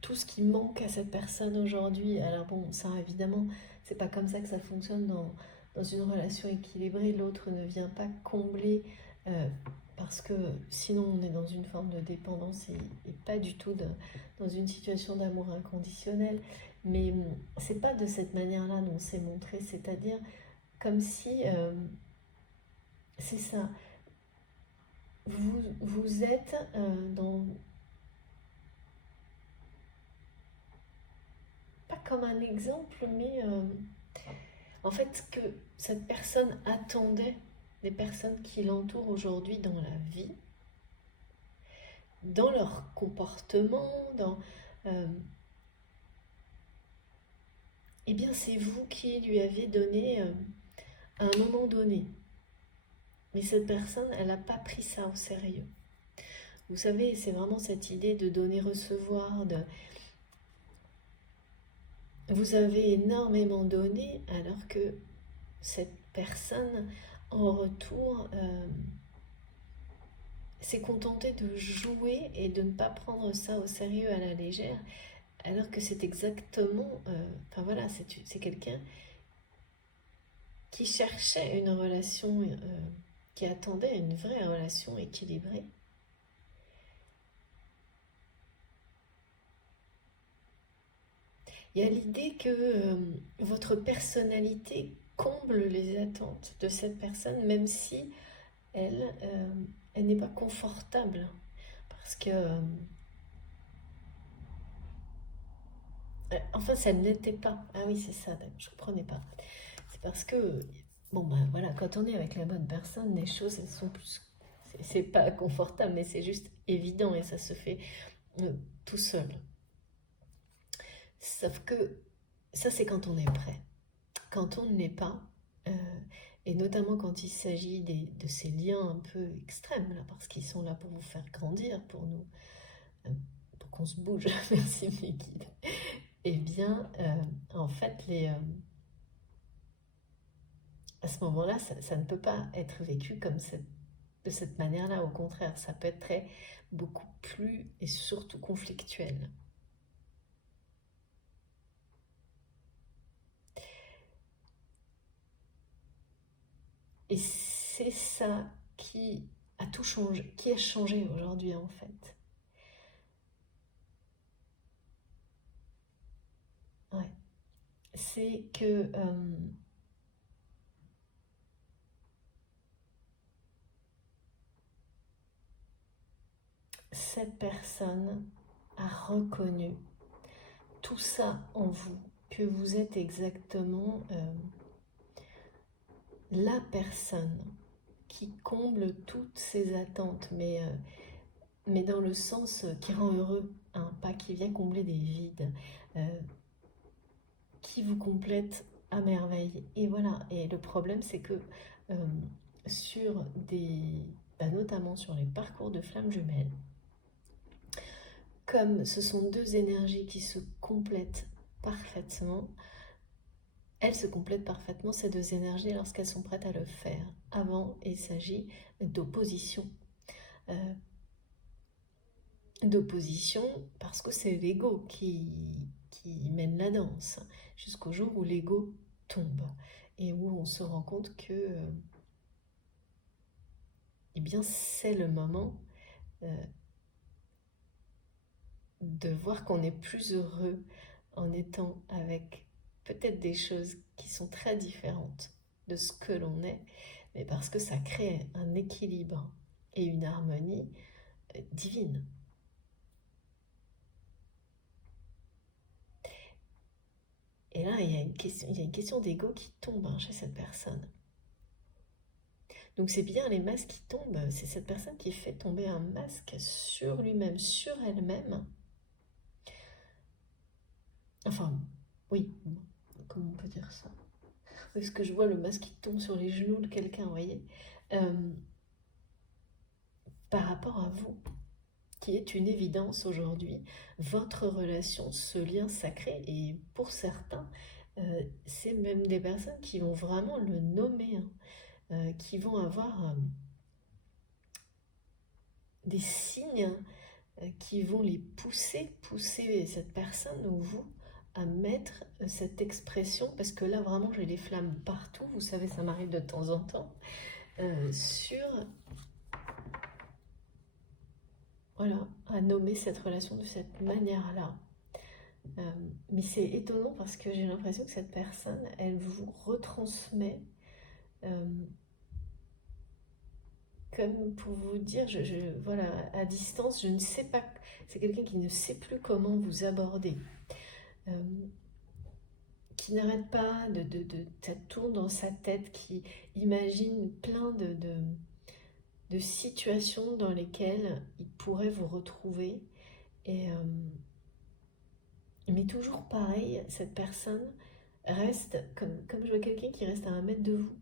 tout ce qui manque à cette personne aujourd'hui. Alors bon, ça évidemment, c'est pas comme ça que ça fonctionne dans une relation équilibrée. L'autre ne vient pas combler parce que sinon on est dans une forme de dépendance et pas du tout dans une situation d'amour inconditionnel. Mais c'est pas de cette manière-là dont c'est montré, c'est-à-dire comme si c'est ça. Vous êtes dans... pas comme un exemple, mais en fait ce que cette personne attendait des personnes qui l'entourent aujourd'hui dans la vie, dans leur comportement, eh bien c'est vous qui lui avez donné à un moment donné. Mais cette personne, elle n'a pas pris ça au sérieux. Vous savez, c'est vraiment cette idée de donner-recevoir, vous avez énormément donné alors que cette personne, en retour, s'est contentée de jouer et de ne pas prendre ça au sérieux à la légère, alors que c'est exactement... enfin voilà, c'est quelqu'un qui cherchait une relation, qui attendait une vraie relation équilibrée. Il y a l'idée que votre personnalité comble les attentes de cette personne, même si elle, elle n'est pas confortable. Parce que... enfin, ça ne l'était pas. Ah oui, c'est ça, je ne comprenais pas. C'est parce que, bon ben voilà, quand on est avec la bonne personne, les choses, elles sont plus... C'est pas confortable, mais c'est juste évident et ça se fait tout seul. Sauf que ça, c'est quand on est prêt. Quand on ne l'est pas, et notamment quand il s'agit de ces liens un peu extrêmes, là, parce qu'ils sont là pour vous faire grandir, pour nous, pour qu'on se bouge, merci mes guides, eh bien, en fait, à ce moment-là, ça ne peut pas être vécu comme de cette manière-là. Au contraire, ça peut être beaucoup plus et surtout conflictuel. Et c'est ça qui a tout changé, qui a changé aujourd'hui en fait. Ouais. C'est que cette personne a reconnu tout ça en vous, que vous êtes exactement la personne qui comble toutes ces attentes, mais dans le sens qui rend heureux, hein, pas qui vient combler des vides, qui vous complète à merveille. Et voilà, et le problème c'est que sur notamment sur les parcours de flammes jumelles, comme ce sont deux énergies qui se complètent parfaitement, elles se complètent parfaitement, ces deux énergies, lorsqu'elles sont prêtes à le faire. Avant, il s'agit d'opposition. D'opposition parce que c'est l'ego qui mène la danse, jusqu'au jour où l'ego tombe et où on se rend compte que eh bien, c'est le moment de voir qu'on est plus heureux en étant avec peut-être des choses qui sont très différentes de ce que l'on est, mais parce que ça crée un équilibre et une harmonie divine. Et là, il y a une question d'ego qui tombe chez cette personne. Donc c'est bien les masques qui tombent, c'est cette personne qui fait tomber un masque sur lui-même, sur elle-même. Enfin, oui, comment on peut dire ça? Parce que je vois le masque qui tombe sur les genoux de quelqu'un, vous voyez, par rapport à vous, qui est une évidence aujourd'hui, votre relation, ce lien sacré, et pour certains, c'est même des personnes qui vont vraiment le nommer, hein, qui vont avoir des signes qui vont les pousser cette personne ou vous à mettre cette expression, parce que là vraiment j'ai les flammes partout, vous savez, ça m'arrive de temps en temps, sur voilà, à nommer cette relation de cette manière-là. Mais c'est étonnant parce que j'ai l'impression que cette personne, elle vous retransmet comme pour vous dire, voilà, à distance, je ne sais pas, c'est quelqu'un qui ne sait plus comment vous aborder, qui n'arrête pas ça tourne dans sa tête, qui imagine plein de situations dans lesquelles il pourrait vous retrouver, mais toujours pareil, cette personne reste, comme je vois quelqu'un qui reste à 1 mètre de vous,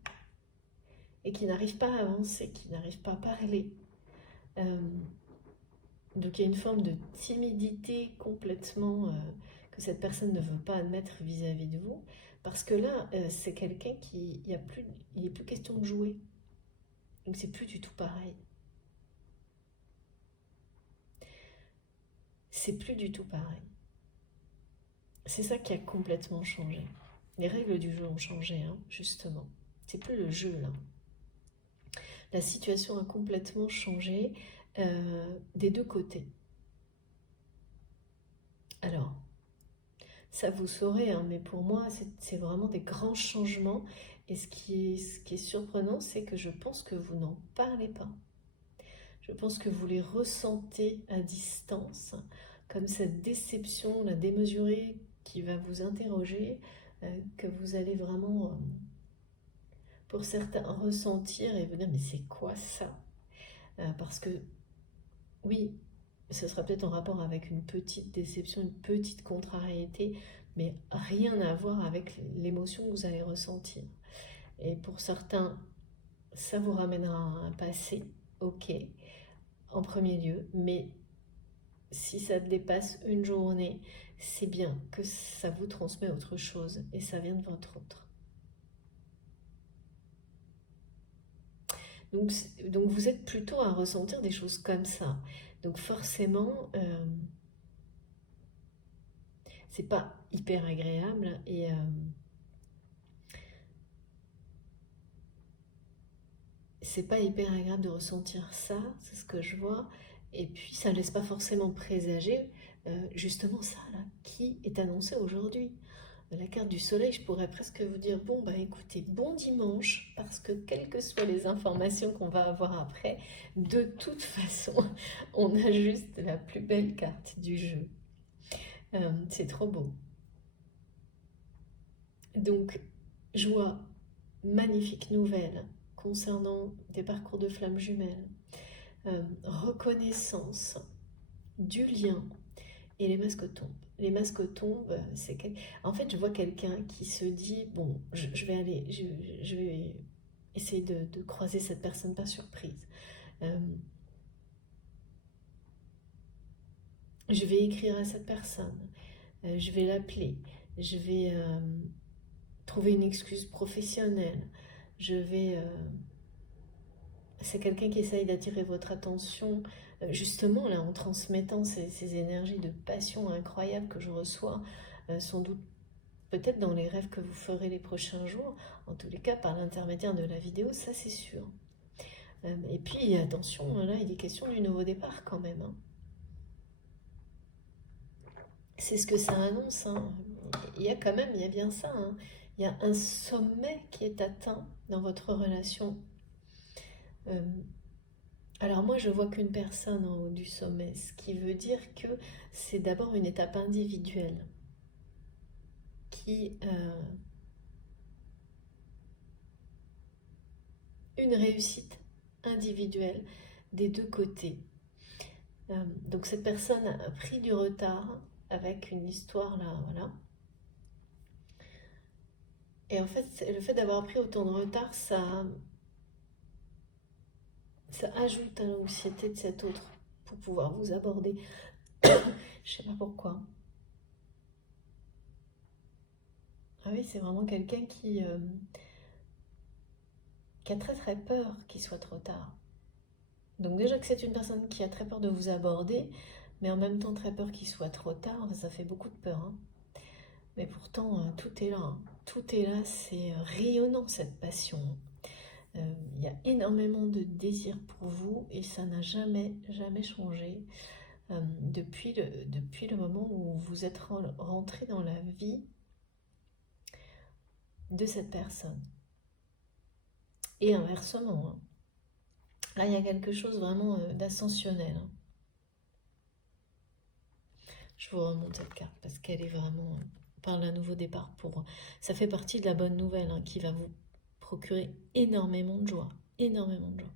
et qui n'arrive pas à avancer, qui n'arrive pas à parler. Donc il y a une forme de timidité complètement que cette personne ne veut pas admettre vis-à-vis de vous, parce que là, c'est quelqu'un qui, il n'est plus question de jouer. Donc c'est plus du tout pareil. C'est plus du tout pareil. C'est ça qui a complètement changé. Les règles du jeu ont changé, hein, justement. C'est plus le jeu, là. La situation a complètement changé des deux côtés. Alors, ça vous saurez, hein, mais pour moi, c'est vraiment des grands changements. Et ce qui est surprenant, c'est que je pense que vous n'en parlez pas. Je pense que vous les ressentez à distance, comme cette déception, la démesurée qui va vous interroger, que vous allez vraiment, pour certains, ressentir et vous dire, mais c'est quoi ça? Parce que, oui, ce sera peut-être en rapport avec une petite déception, une petite contrariété, mais rien à voir avec l'émotion que vous allez ressentir. Et pour certains, ça vous ramènera à un passé, ok, en premier lieu, mais si ça dépasse une journée, c'est bien que ça vous transmet autre chose et ça vient de votre autre. Donc vous êtes plutôt à ressentir des choses comme ça. Donc forcément, c'est pas hyper agréable et c'est pas hyper agréable de ressentir ça, c'est ce que je vois. Et puis ça ne laisse pas forcément présager justement ça là, qui est annoncé aujourd'hui. La carte du soleil, je pourrais presque vous dire, bon bah écoutez, bon dimanche, parce que quelles que soient les informations qu'on va avoir après, de toute façon, on a juste la plus belle carte du jeu. C'est trop beau. Donc, joie, magnifique nouvelle concernant des parcours de flammes jumelles, reconnaissance du lien et les masques tombent. Les masques tombent, c'est en fait je vois quelqu'un qui se dit bon, je vais essayer de croiser cette personne par surprise. Je vais écrire à cette personne, je vais l'appeler, je vais trouver une excuse professionnelle, je vais... c'est quelqu'un qui essaye d'attirer votre attention, justement là en transmettant ces énergies de passion incroyables que je reçois, sans doute peut-être dans les rêves que vous ferez les prochains jours, en tous les cas par l'intermédiaire de la vidéo, ça c'est sûr. Et puis attention, là il est question du nouveau départ quand même. Hein. C'est ce que ça annonce. Hein. Il y a bien ça. Hein. Il y a un sommet qui est atteint dans votre relation. Alors moi, je vois qu'une personne en haut du sommet, ce qui veut dire que c'est d'abord une étape individuelle qui... une réussite individuelle des deux côtés. Donc cette personne a pris du retard avec une histoire là, voilà. Et en fait, le fait d'avoir pris autant de retard, ça ajoute à l'anxiété de cet autre pour pouvoir vous aborder. Je sais pas pourquoi. Ah oui, c'est vraiment quelqu'un qui a très très peur qu'il soit trop tard. Donc déjà que c'est une personne qui a très peur de vous aborder, mais en même temps très peur qu'il soit trop tard, ça fait beaucoup de peur. Hein. Mais pourtant, tout est là. Hein. Tout est là, c'est rayonnant cette passion. Il y a énormément de désir pour vous et ça n'a jamais changé depuis le moment où vous êtes rentré dans la vie de cette personne. Et inversement, hein. Là il y a quelque chose vraiment d'ascensionnel. Hein. Je vous remonte cette carte parce qu'elle est vraiment par un nouveau départ pour... Ça fait partie de la bonne nouvelle hein, qui va vous procurer énormément de joie. Énormément de joie.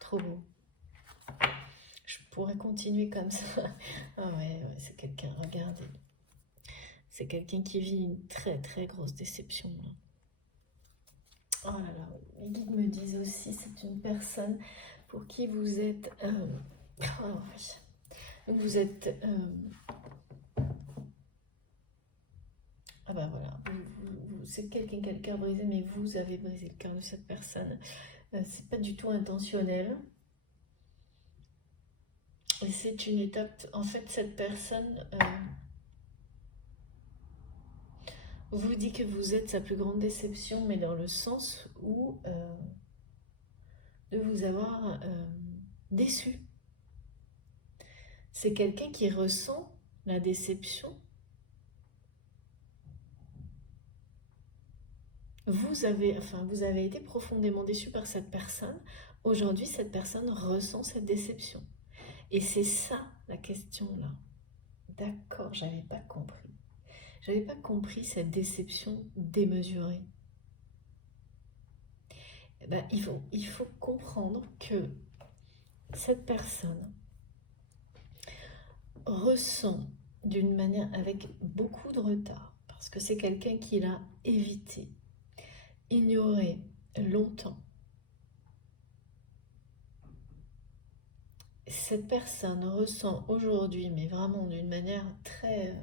Trop beau. Je pourrais continuer comme ça. Ah ouais, c'est quelqu'un, regardez. C'est quelqu'un qui vit une très très grosse déception. Là. Oh là là, les guides me disent aussi, c'est une personne pour qui vous êtes... oh oui. Vous êtes... Ah bah voilà, c'est quelqu'un qui a le cœur brisé, mais vous avez brisé le cœur de cette personne. C'est pas du tout intentionnel. Et c'est une étape... En fait, cette personne... vous dit que vous êtes sa plus grande déception, mais dans le sens où de vous avoir déçu. C'est quelqu'un qui ressent la déception. Vous avez été profondément déçu par cette personne. Aujourd'hui, cette personne ressent cette déception. Et c'est ça la question là. D'accord, j'avais pas compris. J'avais pas compris cette déception démesurée. Eh ben, il faut comprendre que cette personne ressent d'une manière avec beaucoup de retard, parce que c'est quelqu'un qui l'a évité, ignoré longtemps. Cette personne ressent aujourd'hui, mais vraiment d'une manière très...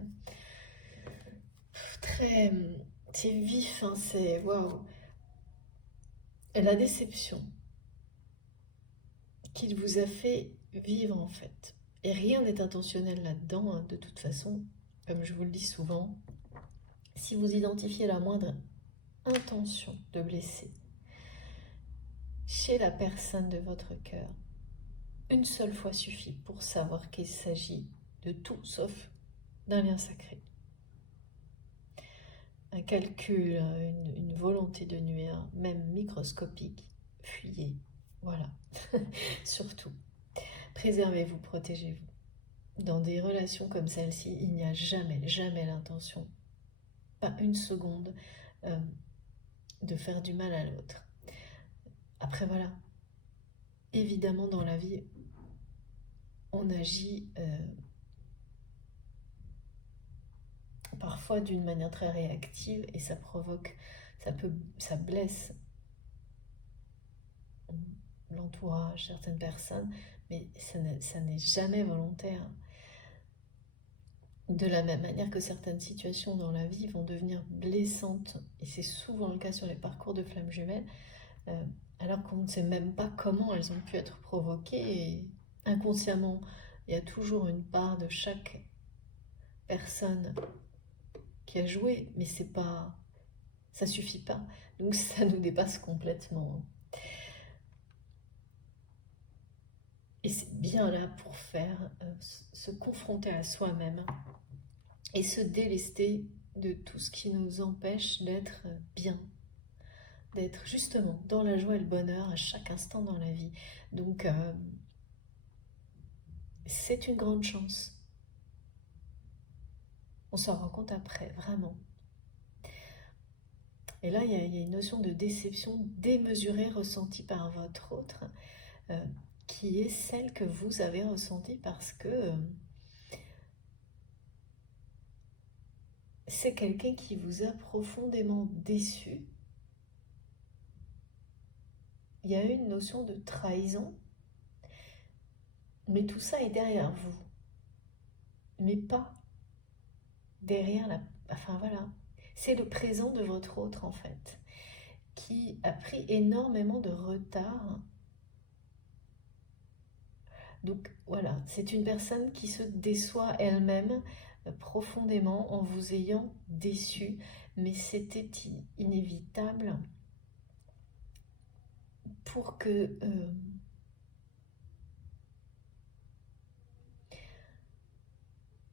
c'est vif, hein, c'est waouh. La déception qu'il vous a fait vivre en fait. Et rien n'est intentionnel là-dedans, hein, de toute façon, comme je vous le dis souvent. Si vous identifiez la moindre intention de blesser chez la personne de votre cœur, une seule fois suffit pour savoir qu'il s'agit de tout sauf d'un lien sacré. Un calcul, une volonté de nuire, même microscopique, fuyez. Voilà, surtout. Préservez-vous, protégez-vous. Dans des relations comme celle-ci, il n'y a jamais l'intention pas une seconde de faire du mal à l'autre. Après voilà, évidemment dans la vie, on agit parfois d'une manière très réactive et ça provoque, ça blesse l'entourage, certaines personnes, mais ça n'est jamais volontaire. De la même manière que certaines situations dans la vie vont devenir blessantes, et c'est souvent le cas sur les parcours de flammes jumelles, alors qu'on ne sait même pas comment elles ont pu être provoquées, et inconsciemment, il y a toujours une part de chaque personne qui a joué, mais c'est pas, ça suffit pas, donc ça nous dépasse complètement. Et c'est bien là pour faire se confronter à soi-même et se délester de tout ce qui nous empêche d'être bien, d'être justement dans la joie et le bonheur à chaque instant dans la vie. Donc c'est une grande chance. On s'en rend compte après, vraiment. Et là, il y a une notion de déception démesurée ressentie par votre autre, qui est celle que vous avez ressentie parce que c'est quelqu'un qui vous a profondément déçu. Il y a eu une notion de trahison, mais tout ça est derrière vous, mais pas derrière la... Enfin voilà, c'est le présent de votre autre en fait, qui a pris énormément de retard. Donc voilà, c'est une personne qui se déçoit elle-même profondément en vous ayant déçu, mais c'était inévitable pour que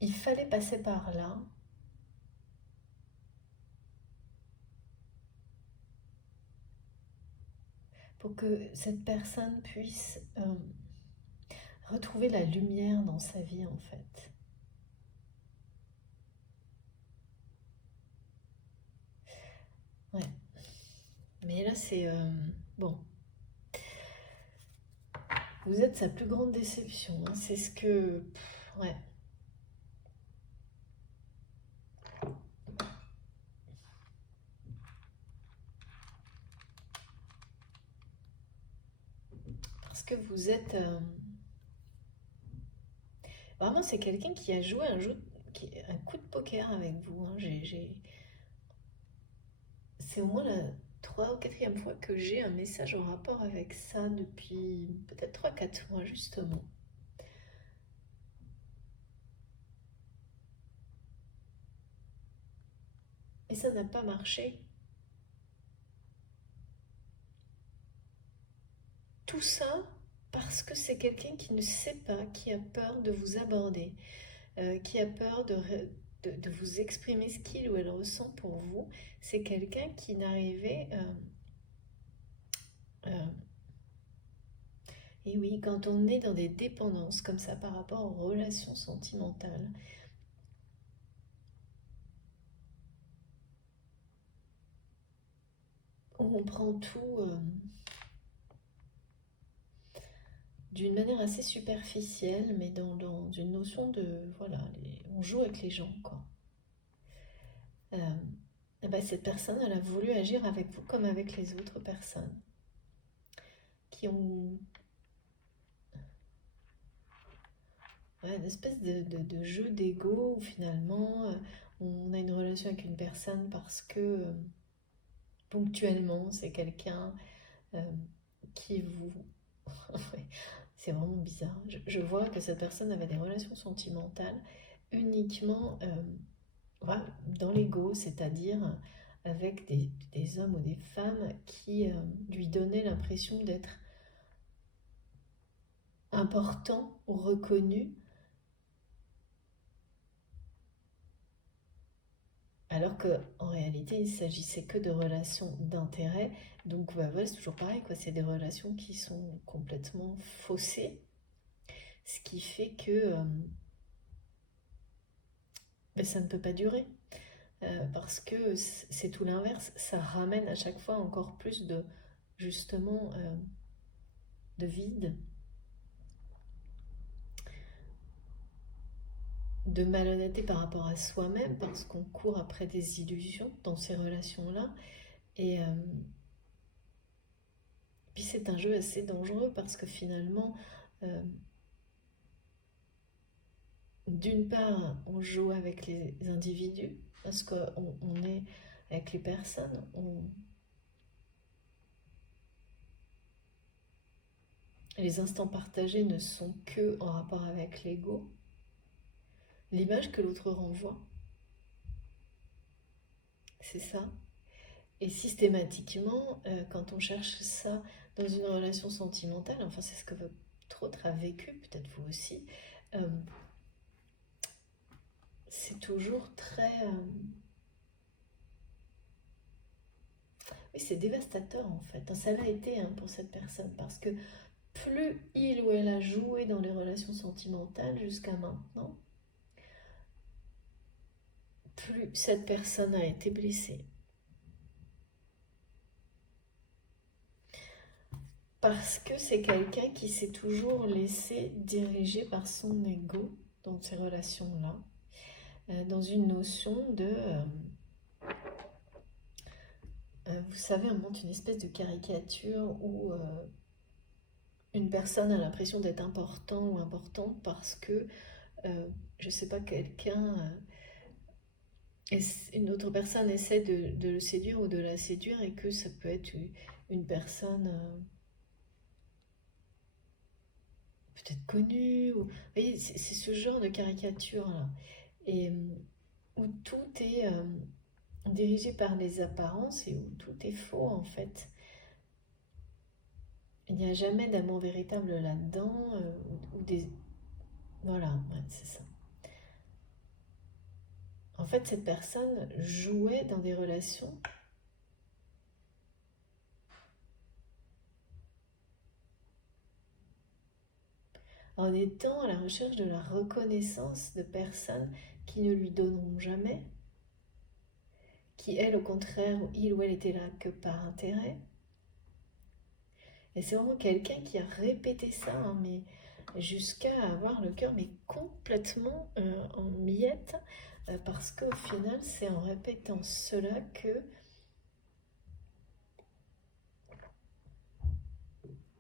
il fallait passer par là pour que cette personne puisse retrouver la lumière dans sa vie en fait. Ouais. Mais là c'est bon. Vous êtes sa plus grande déception. Hein. C'est ce que ouais. Parce que vous êtes vraiment c'est quelqu'un qui a joué un coup de poker avec vous. Hein. C'est au moins la 3e ou 4e fois que j'ai un message en rapport avec ça depuis peut-être 3-4 mois justement. Et ça n'a pas marché. Tout ça parce que c'est quelqu'un qui ne sait pas, qui a peur de vous aborder, qui a peur de vous exprimer ce qu'il ou elle ressent pour vous. C'est quelqu'un qui n'arrivait... et oui, quand on est dans des dépendances comme ça par rapport aux relations sentimentales, où on prend tout d'une manière assez superficielle, mais dans une notion de... Voilà, on joue avec les gens, quoi. Et ben, cette personne, elle a voulu agir avec vous comme avec les autres personnes qui ont une espèce de jeu d'ego où finalement on a une relation avec une personne parce que ponctuellement c'est quelqu'un euh, qui vous... Ouais, c'est vraiment bizarre. Je vois que cette personne avait des relations sentimentales uniquement voilà, dans l'ego, c'est-à-dire avec des hommes ou des femmes qui lui donnaient l'impression d'être important ou reconnu, alors qu'en réalité, il ne s'agissait que de relations d'intérêt. Donc bah, voilà, c'est toujours pareil, quoi. C'est des relations qui sont complètement faussées, ce qui fait que ça ne peut pas durer. parce que c'est tout l'inverse, ça ramène à chaque fois encore plus de, justement, de vide, de malhonnêteté par rapport à soi-même, parce qu'on court après des illusions dans ces relations-là. Et puis c'est un jeu assez dangereux parce que finalement, euh, d'une part, on joue avec les individus, parce qu'on est avec les personnes, les instants partagés ne sont que en rapport avec l'ego, l'image que l'autre renvoie, c'est ça. Et systématiquement, quand on cherche ça dans une relation sentimentale, enfin c'est ce que votre autre a vécu, peut-être vous aussi, euh, c'est toujours très... oui, c'est dévastateur en fait. Ça l'a été pour cette personne parce que plus il ou elle a joué dans les relations sentimentales jusqu'à maintenant, plus cette personne a été blessée. Parce que c'est quelqu'un qui s'est toujours laissé diriger par son ego dans ces relations-là, dans une notion de... vous savez, on monte une espèce de caricature où une personne a l'impression d'être important ou importante parce que, je sais pas, quelqu'un... une autre personne essaie de le séduire ou de la séduire et que ça peut être une personne peut-être connue. Vous voyez, c'est ce genre de caricature-là. Et où tout est dirigé par les apparences et où tout est faux en fait. Il n'y a jamais d'amour véritable là-dedans, ou des... Voilà, ouais, c'est ça. En fait, cette personne jouait dans des relations en étant à la recherche de la reconnaissance de personnes qui ne lui donneront jamais, qui elle, au contraire, il ou elle était là que par intérêt. Et c'est vraiment quelqu'un qui a répété ça, hein, mais jusqu'à avoir le cœur mais complètement en miettes, parce qu'au final, c'est en répétant cela que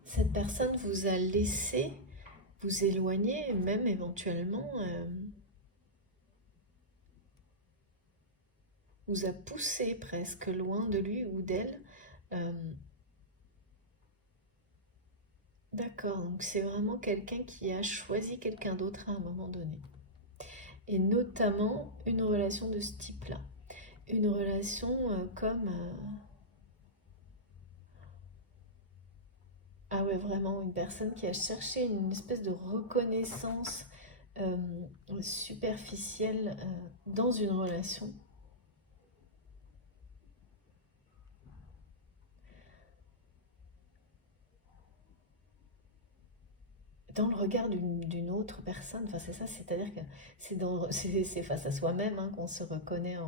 cette personne vous a laissé vous éloigner, même éventuellement vous a poussé presque loin de lui ou d'elle. Euh, D'accord, donc c'est vraiment quelqu'un qui a choisi quelqu'un d'autre à un moment donné. Et notamment une relation de ce type-là. Une relation comme... ah ouais, vraiment, une personne qui a cherché une espèce de reconnaissance euh, superficielle dans une relation. Dans le regard d'une autre personne, enfin c'est ça, c'est-à-dire que c'est face à soi-même hein, qu'on se reconnaît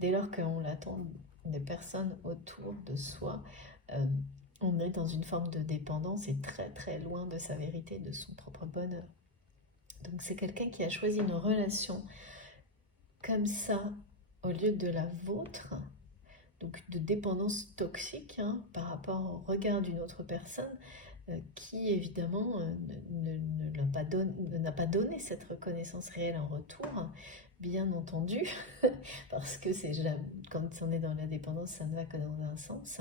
dès lors qu'on attend des personnes autour de soi. euh, on est dans une forme de dépendance et très très loin de sa vérité, de son propre bonheur. Donc c'est quelqu'un qui a choisi une relation comme ça au lieu de la vôtre, donc de dépendance toxique hein, par rapport au regard d'une autre personne qui évidemment n'a pas donné cette reconnaissance réelle en retour, hein, bien entendu, parce que quand on est dans la dépendance, ça ne va que dans un sens,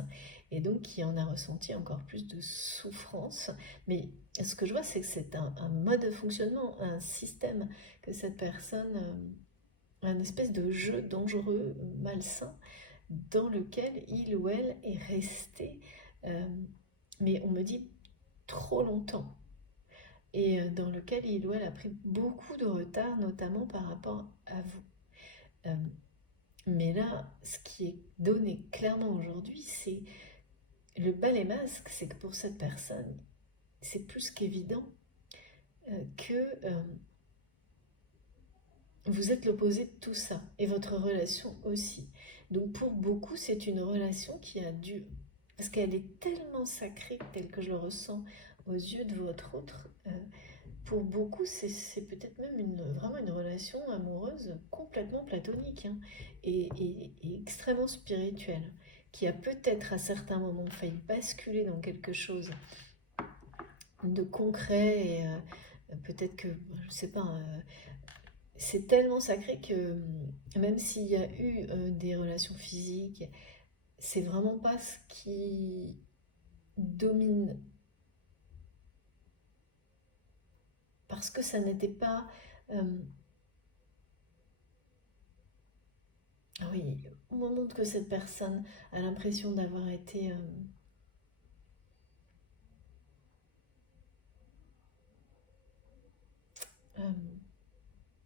et donc qui en a ressenti encore plus de souffrance. Mais ce que je vois, c'est que c'est un mode de fonctionnement, un système que cette personne, un espèce de jeu dangereux, malsain, dans lequel il ou elle est resté. euh, mais on me dit trop longtemps et dans lequel il ou elle a pris beaucoup de retard, notamment par rapport à vous. Euh, mais là, ce qui est donné clairement aujourd'hui, c'est le bas les masques, c'est que pour cette personne, c'est plus qu'évident que vous êtes l'opposé de tout ça, et votre relation aussi. Donc pour beaucoup, c'est une relation qui a dû, parce qu'elle est tellement sacrée, telle que je le ressens aux yeux de votre autre, pour beaucoup, c'est peut-être même vraiment une relation amoureuse complètement platonique, hein, et extrêmement spirituelle, qui a peut-être à certains moments failli basculer dans quelque chose de concret, et peut-être que, je sais pas, c'est tellement sacré que même s'il y a eu des relations physiques, c'est vraiment pas ce qui domine, parce que ça n'était pas... euh, ah oui, au moment que cette personne a l'impression d'avoir été euh,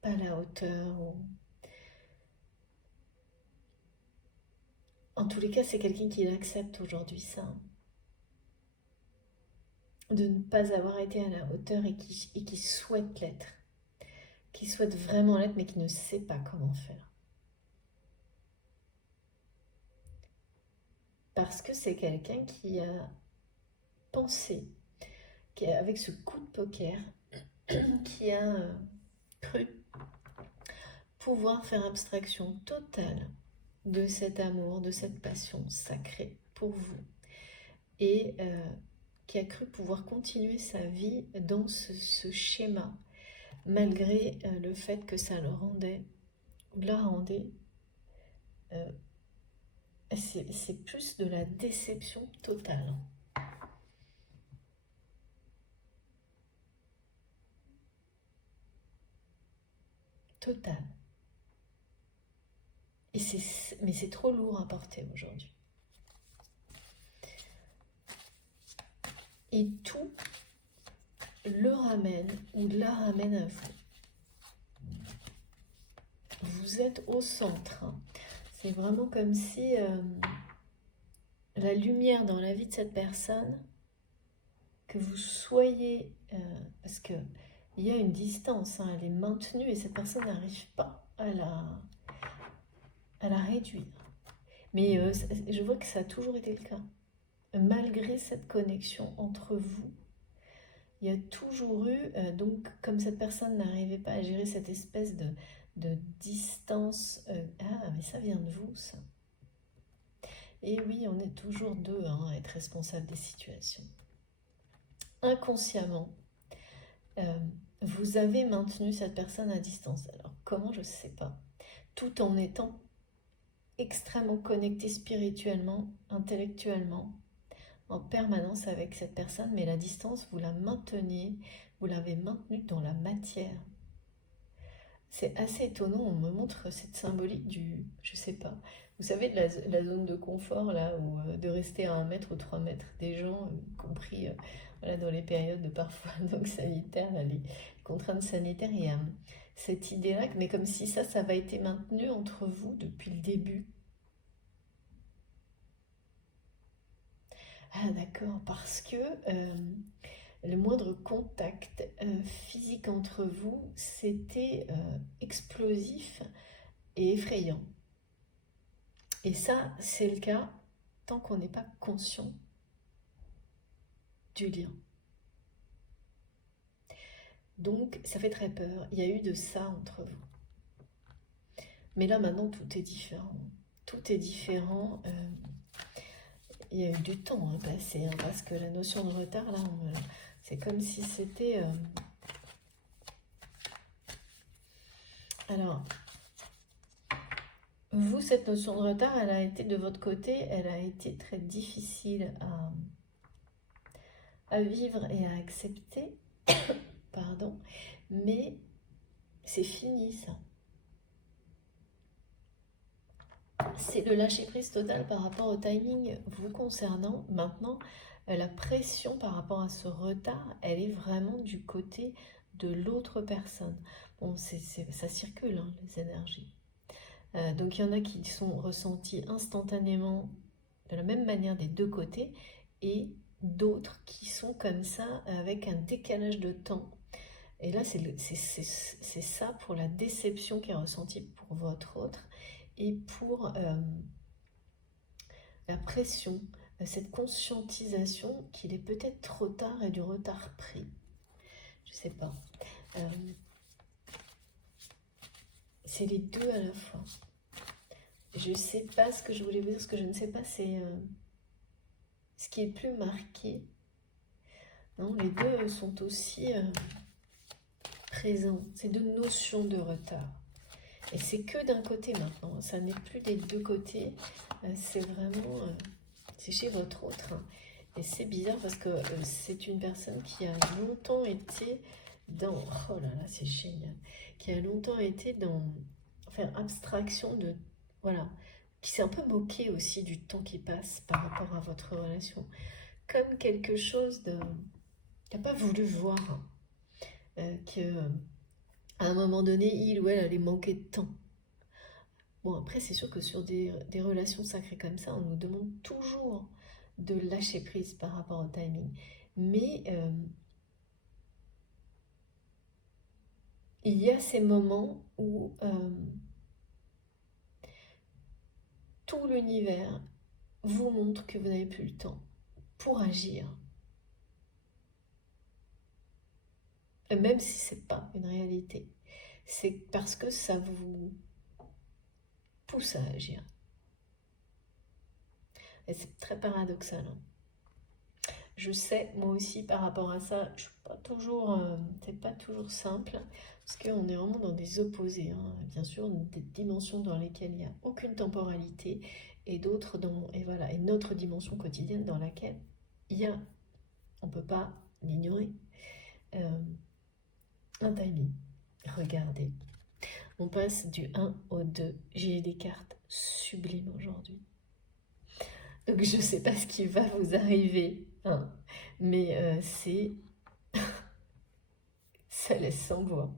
pas à la hauteur, en tous les cas, c'est quelqu'un qui l'accepte aujourd'hui, ça, hein, de ne pas avoir été à la hauteur, et qui souhaite l'être, qui souhaite vraiment l'être, mais qui ne sait pas comment faire. Parce que c'est quelqu'un qui a pensé, qui a, avec ce coup de poker, qui a cru pouvoir faire abstraction totale de cet amour, de cette passion sacrée pour vous, et qui a cru pouvoir continuer sa vie dans ce schéma, malgré le fait que ça le rendait, ou la rendait, euh, c'est plus de la déception totale. Totale. Mais c'est trop lourd à porter aujourd'hui. Et tout le ramène, ou la ramène à vous. Vous êtes au centre, hein. C'est vraiment comme si la lumière dans la vie de cette personne, que vous soyez... parce que il y a une distance, hein, elle est maintenue, et cette personne n'arrive pas à la réduire. Mais je vois que ça a toujours été le cas. Malgré cette connexion entre vous, il y a toujours eu, donc comme cette personne n'arrivait pas à gérer cette espèce de distance, ah mais ça vient de vous, ça. Et oui, on est toujours deux, hein, à être responsable des situations. Inconsciemment, vous avez maintenu cette personne à distance. Alors comment, je ne sais pas. Tout en étant extrêmement connecté spirituellement, intellectuellement, en permanence avec cette personne, mais la distance, vous la mainteniez, vous l'avez maintenue dans la matière. C'est assez étonnant, on me montre cette symbolique du, je sais pas, vous savez, de la zone de confort, là, où de rester à 1 mètre ou 3 mètres des gens, y compris voilà, dans les périodes de parfois donc, sanitaires, là, les contraintes sanitaires, il y a cette idée-là, mais comme si ça avait été maintenu entre vous depuis le début. Ah d'accord, parce que le moindre contact physique entre vous, c'était explosif et effrayant. Et ça, c'est le cas tant qu'on n'est pas conscient du lien. Donc, ça fait très peur. Il y a eu de ça entre vous. Mais là, maintenant, tout est différent. Tout est différent. Il y a eu du temps passé, hein, parce que la notion de retard, là, c'est comme si c'était... Alors, vous, cette notion de retard, elle a été de votre côté, elle a été très difficile à vivre et à accepter, pardon, mais c'est fini ça. C'est le lâcher-prise total par rapport au timing vous concernant. Maintenant, la pression par rapport à ce retard, elle est vraiment du côté de l'autre personne. Bon, ça circule, hein, les énergies. Donc il y en a qui sont ressentis instantanément de la même manière des deux côtés, et d'autres qui sont comme ça avec un décalage de temps Et là, c'est ça pour la déception qui est ressentie pour votre autre et pour la pression, cette conscientisation qu'il est peut-être trop tard et du retard pris. Je sais pas. C'est les deux à la fois. Je sais pas ce que je voulais vous dire, ce que je ne sais pas, c'est ce qui est plus marqué. Non, les deux sont aussi présents. C'est deux notions de retard. Et c'est que d'un côté maintenant. Ça n'est plus des deux côtés. C'est vraiment... c'est chez votre autre. Et c'est bizarre parce que c'est une personne qui a longtemps été dans... Oh là là, c'est génial. Qui a longtemps été dans... faire abstraction de... Voilà. Qui s'est un peu moqué aussi du temps qui passe par rapport à votre relation. Comme quelque chose de... qui n'a pas voulu voir. Que... à un moment donné, il ou elle allait manquer de temps. Bon, après, c'est sûr que sur des relations sacrées comme ça, on nous demande toujours de lâcher prise par rapport au timing. Mais il y a ces moments où tout l'univers vous montre que vous n'avez plus le temps pour agir. Et même si ce n'est pas une réalité. C'est parce que ça vous pousse à agir. Et c'est très paradoxal. Je sais, moi aussi, par rapport à ça, je suis pas toujours, c'est pas toujours simple, parce qu'on est vraiment dans des opposés, hein. Bien sûr, des dimensions dans lesquelles il n'y a aucune temporalité, et d'autres et voilà, et notre dimension quotidienne dans laquelle il y a, on peut pas l'ignorer, un timing. Regardez, on passe du 1 au 2, j'ai des cartes sublimes aujourd'hui. Donc je sais pas ce qui va vous arriver, hein, mais c'est... ça laisse sans voix.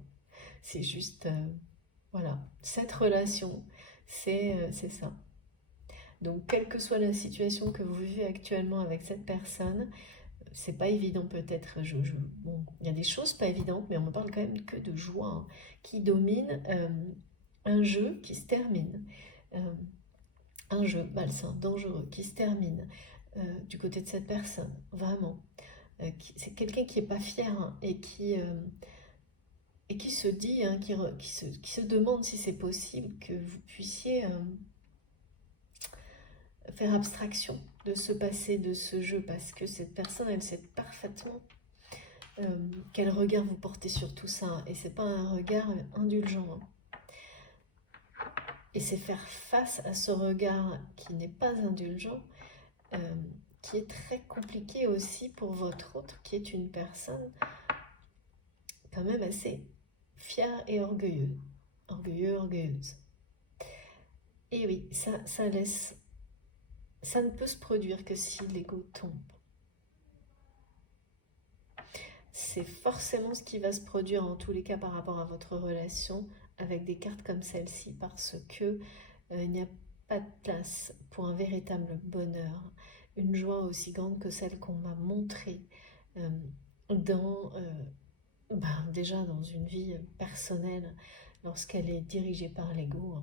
C'est juste... voilà, cette relation, c'est ça. Donc, quelle que soit la situation que vous vivez actuellement avec cette personne, c'est pas évident peut-être. Bon, il y a des choses pas évidentes, mais on ne parle quand même que de joie, hein, qui domine un jeu qui se termine. Un jeu malsain, dangereux, qui se termine du côté de cette personne, vraiment. C'est quelqu'un qui n'est pas fier, hein, et qui se dit, hein, qui se demande si c'est possible que vous puissiez faire abstraction de ce passé, de ce jeu, parce que cette personne, elle sait parfaitement quel regard vous portez sur tout ça, et c'est pas un regard indulgent, hein. Et c'est faire face à ce regard qui n'est pas indulgent, qui est très compliqué aussi pour votre autre, qui est une personne quand même assez fière et orgueilleuse. Orgueilleuse. Et oui, ça laisse... ça ne peut se produire que si l'ego tombe. C'est forcément ce qui va se produire en tous les cas par rapport à votre relation avec des cartes comme celle-ci, parce que il n'y a pas de place pour un véritable bonheur, une joie aussi grande que celle qu'on m'a montrée déjà dans une vie personnelle, lorsqu'elle est dirigée par l'ego.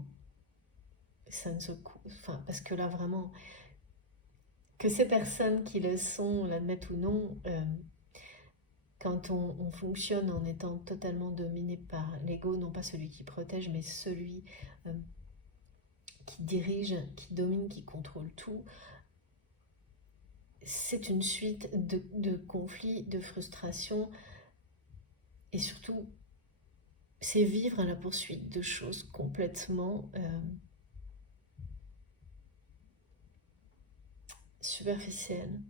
Ça ne se... enfin, parce que là vraiment, que ces personnes qui le sont, l'admettent ou non, quand on fonctionne en étant totalement dominé par l'ego, non pas celui qui protège, mais celui qui dirige, qui domine, qui contrôle tout, c'est une suite de conflits, de frustrations, et surtout, c'est vivre à la poursuite de choses complètement superficielles,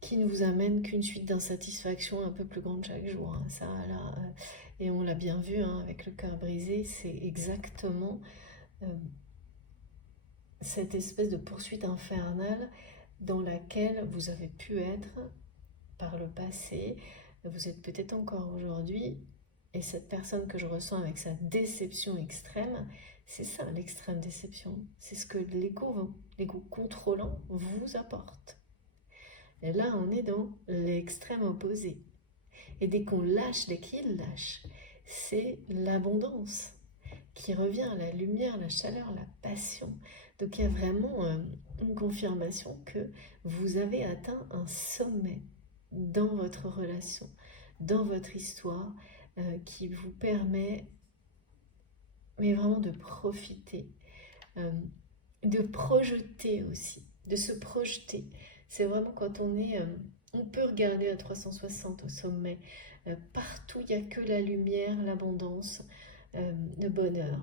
qui ne vous amène qu'une suite d'insatisfaction un peu plus grande chaque jour, hein. Ça, là, et on l'a bien vu, hein, avec le cœur brisé, c'est exactement cette espèce de poursuite infernale dans laquelle vous avez pu être par le passé, vous êtes peut-être encore aujourd'hui, et cette personne que je ressens avec sa déception extrême, c'est ça l'extrême déception, c'est ce que l'ego contrôlant vous apporte. Et là, on est dans l'extrême opposé. Et dès qu'on lâche, dès qu'il lâche, c'est l'abondance qui revient, la lumière, la chaleur, la passion. Donc il y a vraiment une confirmation que vous avez atteint un sommet dans votre relation, dans votre histoire, qui vous permet mais vraiment de profiter, de projeter aussi, de se projeter. C'est vraiment quand on peut regarder à 360 au sommet, partout il n'y a que la lumière, l'abondance, le bonheur.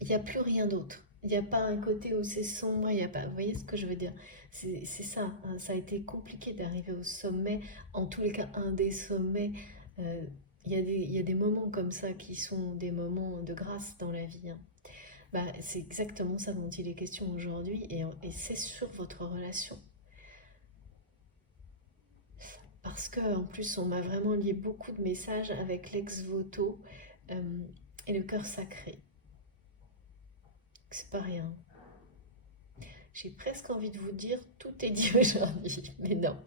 Il n'y a plus rien d'autre. Il n'y a pas un côté où c'est sombre, il n'y a pas. Vous voyez ce que je veux dire? C'est ça, hein, ça a été compliqué d'arriver au sommet, en tous les cas, un des sommets. Il y a des moments comme ça qui sont des moments de grâce dans la vie, hein. Bah, c'est exactement ça dont il est question aujourd'hui, et c'est sur votre relation. Parce que en plus, on m'a vraiment lié beaucoup de messages avec l'ex-voto et le cœur sacré. C'est pas rien. J'ai presque envie de vous dire tout est dit aujourd'hui, mais non,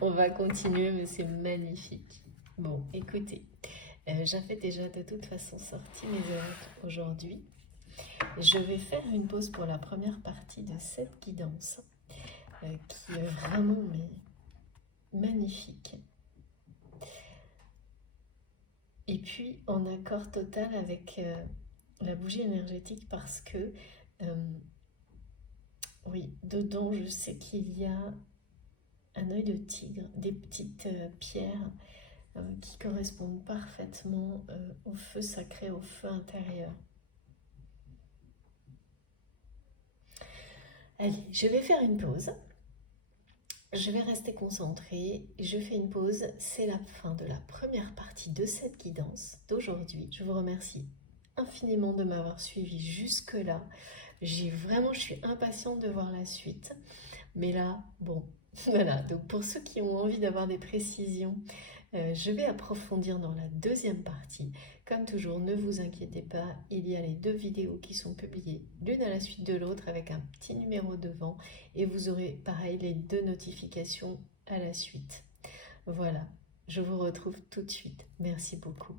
on va continuer, mais c'est magnifique. Bon, écoutez, j'avais déjà de toute façon sorti mes œuvres aujourd'hui. Je vais faire une pause pour la première partie de cette guidance, qui est vraiment magnifique. Et puis en accord total avec la bougie énergétique, parce que oui, dedans je sais qu'il y a un œil de tigre, des petites pierres qui correspondent parfaitement au feu sacré, au feu intérieur. Allez, je vais faire une pause. Je vais rester concentrée. Je fais une pause. C'est la fin de la première partie de cette guidance d'aujourd'hui. Je vous remercie infiniment de m'avoir suivi jusque-là. Je suis impatiente de voir la suite. Mais là, bon, voilà. Donc pour ceux qui ont envie d'avoir des précisions, je vais approfondir dans la deuxième partie. Comme toujours, ne vous inquiétez pas, il y a les 2 vidéos qui sont publiées l'une à la suite de l'autre avec un petit numéro devant, et vous aurez pareil les 2 notifications à la suite. Voilà, je vous retrouve tout de suite. Merci beaucoup.